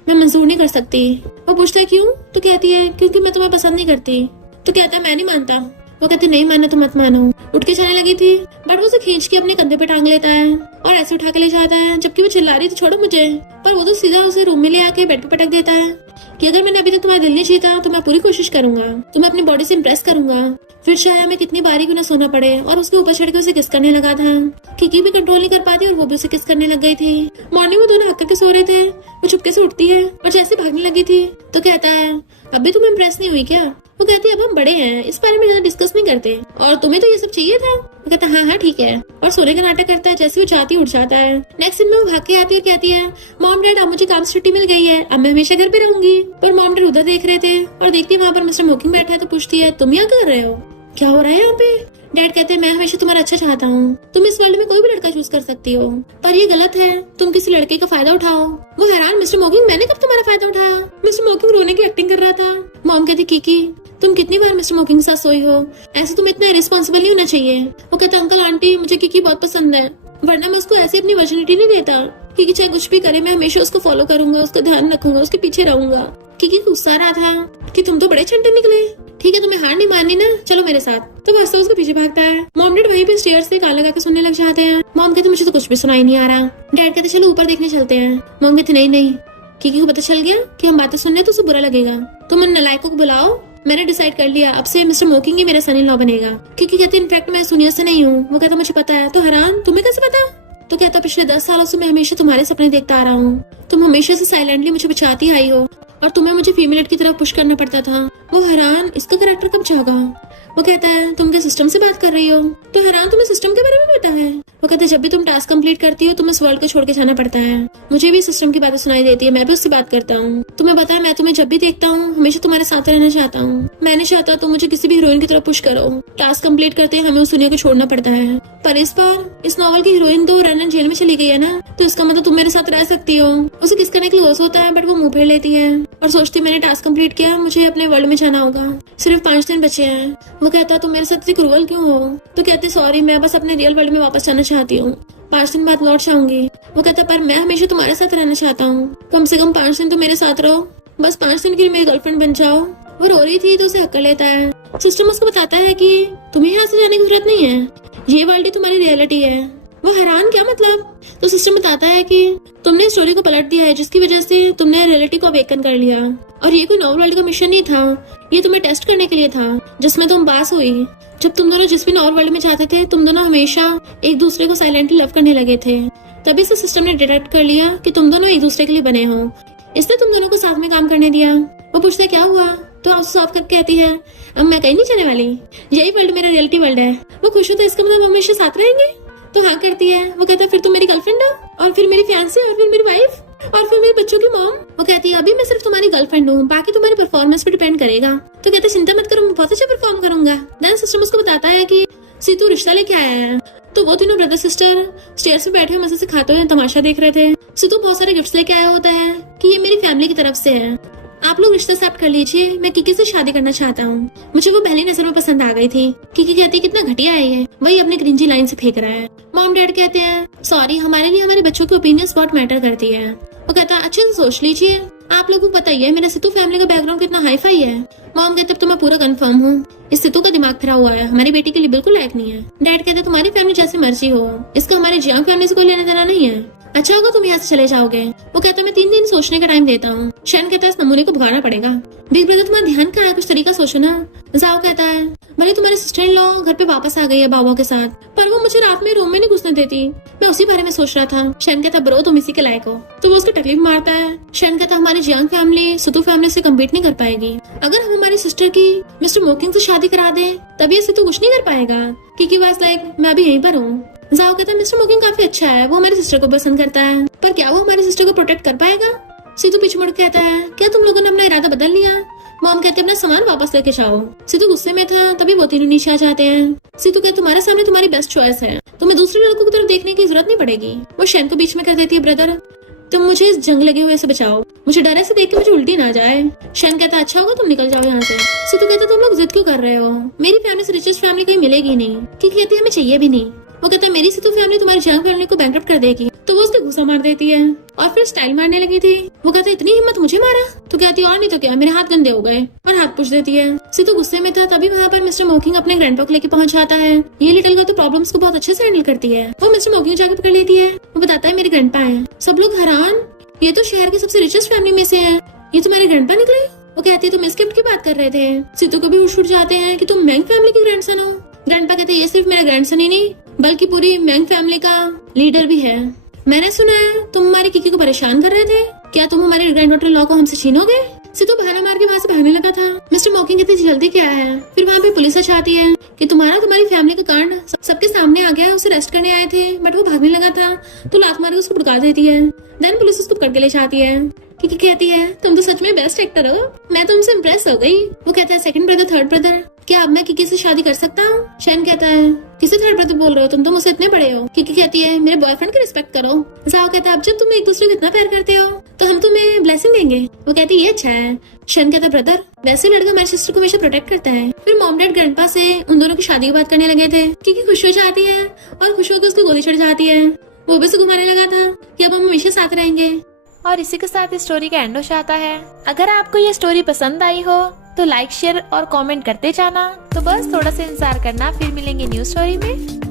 मैं मंजूर नहीं कर सकती। वो पूछता है क्यों, तो कहती है क्योंकि मैं तुम्हें पसंद नहीं करती। तो कहता है मैं नहीं मानता। वो कहती नहीं मानना तो मत मानो। उठ के जाने लगी थी, बट वो उसे खींच के अपने कंधे पे टांग लेता है और ऐसे उठा के ले जाता है, जबकि वो चिल्ला रही थी छोड़ो मुझे, पर वो तो सीधा उसे रूम में ले आके बेड पे पटक देता है कि अगर मैंने अभी तक तुम्हारा दिल नहीं जीता तो मैं पूरी कोशिश करूंगा, तुम्हें अपनी बॉडी से इम्प्रेस करूंगा, फिर चाहे हमें कितनी बारी क्यों ना सोना पड़े। और उसके ऊपर चढ़ के उसे किस करने लगा था। किकी भी कंट्रोल नहीं कर पाती और वो भी उसे किस करने लग गई थी। मॉर्निंग में दोनों हक करके सो रहे थे। वो चुपके से उठती है और जैसे भागने लगी थी, तो कहता है अभी तुम इम्प्रेस नहीं हुई क्या। वो कहती है अब हम बड़े हैं, इस बारे में ज्यादा डिस्कस नहीं करते, और तुम्हें तो ये सब चाहिए था। वो कहता हाँ हाँ ठीक है, और सोने का नाटक करता है। जैसे वो जाती उठ जाता है। नेक्स्ट दिन में वो भाग के आती है और कहती है मॉम डैड अब मुझे काम से छुट्टी मिल गई है, अब मैं हमेशा घर पे रहूंगी। पर मॉम डैड उधर देख रहे थे और देखती है वहाँ पर मिस्टर मोकिंग बैठा है, तो पूछती है तुम यहाँ कर रहे हो, क्या हो रहा है यहाँ पे। डैड कहते हैं मैं हमेशा तुम्हारा अच्छा चाहता हूँ, तुम इस वर्ल्ड में कोई भी लड़का चूज कर सकती हो, पर ये गलत है, तुम किसी लड़के का फायदा उठाओ। वो हैरान मिस्टर मोकिंग मैंने कब तुम्हारा फायदा उठाया। मिस्टर मोकिंग रोने की एक्टिंग कर रहा था। मॉम कहती कीकी तुम कितनी बार मिस्टर मोकिंग के साथ सोई हो, ऐसे तुम्हें इतना रिस्पॉन्सिबल नहीं होना चाहिए। वो कहता अंकल आंटी मुझे कीकी बहुत पसंद है, वरना मैं उसको ऐसे अपनी वर्जिनिटी नहीं देता। कीकी चाहे कुछ भी करे मैं हमेशा उसको फॉलो करूंगा, उसका ध्यान रखूंगा, उसके पीछे रहूंगा। कीकी गुस्सा रहा था कि तुम तो बड़े छंटे निकले, ठीक है तुम्हें हार नहीं माननी ना, चलो मेरे साथ। तो बस उसके पीछे भागता है। मॉम डैड वहीं पे स्टेयर से कान लगा के सुनने लग जाते हैं। मॉम कहते मुझे तो कुछ भी सुनाई नहीं आ रहा। डैड कहते चलो ऊपर देखने चलते हैं। मॉम कहती नहीं नहीं, कीकी को पता चल गया कि हम बातें सुन रहे तो उसे बुरा लगेगा, तुम उन नालायकों को बुलाओ, मैंने डिसाइड कर लिया अब से मिस्टर मोकिंग ही मेरा सन इन लॉ बनेगा। कीकी कहती इनफैक्ट मैं सुनिया से नहीं हूँ। वो कहता मुझे पता है। तो हैरान तुम्हें कैसे पता। तो कहता पिछले 10 सालों से मैं हमेशा तुम्हारे सपने देखता आ रहा हूँ, तुम हमेशा से साइलेंटली मुझे बचाती आई हो, और तुम्हें मुझे फीमेल की तरफ पुश करना पड़ता था। वो हैरान इसका कैरेक्टर कब जागा। वो कहता है तुम क्या सिस्टम से बात कर रही हो। तो हैरान तुम्हें सिस्टम के बारे में पता है। वो कहता है जब भी तुम टास्क कंप्लीट करती हो तुम्हें इस वर्ल्ड को छोड़ के जाना पड़ता है। मुझे भी सिस्टम की बातें सुनाई देती है, मैं भी उससे बात करता हूँ। तुम्हें पता है मैं तुम्हें जब भी देखता हूँ हमेशा तुम्हारे साथ रहना चाहता हूँ। मैं नहीं चाहता तुम मुझे किसी भी हीरोइन की तरफ पुश करो। टास्क कंप्लीट करते हमें उस दुनिया को छोड़ना पड़ता है, पर इस बार इस नॉवल की हीरोइन तो रनन जेल में चली गई है ना, तो इसका मतलब तुम मेरे साथ रह सकती हो। उसे किस करने के लिए होश होता है, बट वो मुंह फेर लेती है और सोचती मैंने टास्क कंप्लीट किया, मुझे अपने वर्ल्ड में जाना होगा, सिर्फ 5 दिन बचे हैं। वो कहता तुम मेरे साथ इतनी क्रूअल क्यों हो। तो कहती सॉरी मैं बस अपने रियल वर्ल्ड में वापस जाना चाहती हूँ, 5 दिन बाद लौट जाऊंगी। वो कहता पर मैं हमेशा तुम्हारे साथ रहना चाहता हूँ, कम से कम 5 दिन तो मेरे साथ रहो, बस 5 दिन के लिए मेरी गर्लफ्रेंड बन जाओ। वो रो रही थी तो उसे हक कर लेता है। सिस्टम उसको बताता है कि तुम्हें यहाँ से जाने की जरूरत नहीं है, ये वर्ल्ड ही तुम्हारी रियलिटी है। वो हैरान क्या मतलब। तो सिस्टम बताता है कि तुमने स्टोरी को पलट दिया है जिसकी वजह से तुमने रियलिटी को अवेकन कर लिया, और ये कोई नॉवल वर्ल्ड का मिशन नहीं था, ये तुम्हें टेस्ट करने के लिए था जिसमें तुम पास हुई। जब तुम दोनों जिस भी नॉवल वर्ल्ड में जाते थे तुम दोनों हमेशा एक दूसरे को साइलेंटली लव करने लगे थे, तभी से सिस्टम ने डिटेक्ट कर लिया कि तुम दोनों एक दूसरे के लिए बने हो, इसने तुम दोनों को साथ में काम करने दिया। वो पूछते क्या हुआ, तो आप साफ करके कहती है अब मैं कहीं नहीं जाने वाली, यही वर्ल्ड मेरा रियलिटी वर्ल्ड है। वो खुश होता है इसका मतलब हमेशा साथ रहेंगे। तो हाँ करती है। वो कहता है फिर तुम मेरी गर्लफ्रेंड हो, और फिर मेरी फियांसे, और फिर मेरी वाइफ, और फिर मेरे बच्चों की मॉम। वो कहती है अभी मैं सिर्फ तुम्हारी गर्लफ्रेंड हूँ, बाकी तुम्हारी परफॉर्मेंस पे डिपेंड करेगा। तो कहते चिंता मत करो मैं बहुत अच्छा परफॉर्म करूंगा। देन सिस्टम उसको बताता है कि सीतू रिश्ता लेके आया है। तो वो तीनों ब्रदर सिस्टर स्टेयर्स पे बैठे मजे से खाते हुए तमाशा देख रहे थे। सीतू बहुत सारे गिफ्ट्स लेके आया होता है कि ये मेरी फैमिली की तरफ से है, आप लोग रिश्ता एक्सेप्ट कर लीजिए, मैं किकी से शादी करना चाहता हूँ। मुझे वो पहली नजर में पसंद आ गई थी। किकी कहती है कितना घटिया है ये, वही अपने क्रिंजी लाइन से फेंक रहा है। मॉम डैड कहते हैं सॉरी हमारे लिए हमारे बच्चों की ओपिनियंस बहुत मैटर करती है। वो कहता है अच्छे से सोच लीजिए, आप लोगों को पता ही है मेरा सितू फैमिली का बैकग्राउंड कितना हाई फाई है। मॉम कहते अब तो मैं पूरा कंफर्म हूँ, इस सितू का दिमाग फिरा हुआ है, हमारी बेटी के लिए बिल्कुल लायक नहीं है। डैड कहते तुम्हारी फैमिली जैसे मर्जी हो, इसका हमारे जियांग फैमिली से कोई लेना देना नहीं है। अच्छा होगा तुम यहाँ से चले जाओगे। वो कहता है मैं 3 दिन सोचने का टाइम देता हूँ। शैन कहता है इस नमूने को भगाना पड़ेगा। बिग ब्रदर तुम्हारा ध्यान कहाँ है, कुछ तरीका सोचो ना। जाओ कहता है भले तुम्हारी सिस्टर इन लॉ घर पे वापस आ गई है बाबा के साथ, पर वो मुझे रात में रूम में नहीं घुसने देती। मैं उसी बारे में सोच रहा था। शैन कहता है ब्रो तुम इसी के लायक हो। तो वो उसको तकलीफ मारता है। शैन कहता है हमारी जियांग फैमिली सितु फैमिली से कम्पीट नहीं कर पाएगी। अगर हम हमारी सिस्टर की मिस्टर मोकिंग से शादी करा दे तब ये सितु कुछ नहीं कर पाएगा, क्योंकि बस लाइक मैं अभी यहीं पर हूँ। जाओ कहता है मिस्टर मोकिंग काफी अच्छा है, वो हमारी सिस्टर को पसंद करता है, पर क्या वो हमारी सिस्टर को प्रोटेक्ट कर पाएगा। सितु पीछे मुड़ कहता है क्या तुम लोगों ने अपना इरादा बदल लिया। मॉम कहते अपना सामान वापस लेके जाओ। सितु गुस्से में था, तभी वो तीनों नीचे आ जाते हैं। सितु कहते तुम्हारे सामने तुम्हारी बेस्ट चॉइस है, तुम्हें दूसरे लड़कों की तरफ देखने की जरूरत नहीं पड़ेगी। वो शैन को बीच में कर देती है ब्रदर तुम मुझे इस जंग लगे हुए से बचाओ, मुझे डर ऐसे देख के मुझे उल्टी ना जाए। शैन कहता अच्छा होगा तुम निकल जाओ यहाँ से। सितु कहता तुम लोग जिद क्यों कर रहे हो, मेरी फैमिली से रिचेस्ट फैमिली कहीं मिलेगी नहीं, क्योंकि कहती हमें चाहिए भी नहीं। वो कहता है मेरी सितु फैमिली तुम्हारी जियांग फैमिली को बैंकरप्ट कर देगी। तो वो उसके गुस्सा मार देती है और फिर स्टाइल मारने लगी थी। वो कहता है इतनी हिम्मत मुझे मारा। तो कहती है और नहीं तो क्या, मेरे हाथ गंदे हो गए, और हाथ पूछ देती है। सितु गुस्से में था, तभी वहाँ पर मिस्टर मोकिंग अपने ग्रैंडपा को लेके पहुंच जाता है। ये लिटिल गर्ल तो प्रॉब्लम्स को बहुत अच्छे से हैंडल करती है। वो मिस्टर मोकिंग जाके पकड़ लेती है। वो बताता है मेरे ग्रैंडपा है। सब लोग हैरान, ये तो शहर की सबसे रिचेस्ट फैमिली में से है, ये तुम्हारे ग्रैंडपा निकले। वो कहती है तुम इस गिफ्ट की बात कर रहे थे। सितु को भी होश उड़ जाते हैं कि तुम मैंग फैमिली के ग्रैंडसन हो। ग्रैंडपा कहते हैं ये सिर्फ मेरा ग्रैंडसन ही नहीं बल्कि पूरी मैंग फैमिली का लीडर भी है। मैंने सुना है तुम हमारी किकी को परेशान कर रहे थे, क्या तुम हमारे ग्रैंडडॉटर लॉ को हमसे छीनोगे। सितु बहाना मार के वहाँ से भागने लगा था। मिस्टर मोकिंग कहते जल्दी क्या है। फिर वहाँ पे पुलिस चाहती है कि तुम्हारी फैमिली का कांड सबके सामने आ गया है, उसे अरेस्ट करने आए थे बट वो भागने लगा था, तो लात मार के उसको भड़का देती है। देन पुलिस उसको पकड़ के ले जाती है। किकी कहती है तुम तो सच में बेस्ट एक्टर हो, मैं तुमसे इम्प्रेस हो गई। वो कहता है सेकंड ब्रदर थर्ड ब्रदर, क्या अब मैं किकी से शादी कर सकता हूँ। शैन कहता है किसे थर्ड ब्रदर बोल रहे हो, तुम तो मुझसे इतने बड़े हो। किकी कहती है मेरे बॉयफ्रेंड की रिस्पेक्ट करो। जाओ कहता है अब जब तुम एक दूसरे को इतना प्यार करते हो तो हम तुम्हें ब्लेसिंग देंगे। वो कहती है ये अच्छा है। शैन कहता है ब्रदर वैसे लड़का हमारी सिस्टर को हमेशा प्रोटेक्ट करता है। फिर मॉम डैड ग्रैंडपा से उन दोनों की शादी की बात करने लगे थे। किकी खुश हो जाती है और खुश होकर उसकी गोली चढ़ जाती है। वो भी से घुमाने लगा था कि अब हम हमेशा साथ रहेंगे। और इसी के साथ इस स्टोरी का एंड हो जाता है। अगर आपको ये स्टोरी पसंद आई हो तो लाइक शेयर और कमेंट करते जाना। तो बस थोड़ा सा इंतजार करना, फिर मिलेंगे न्यू स्टोरी में।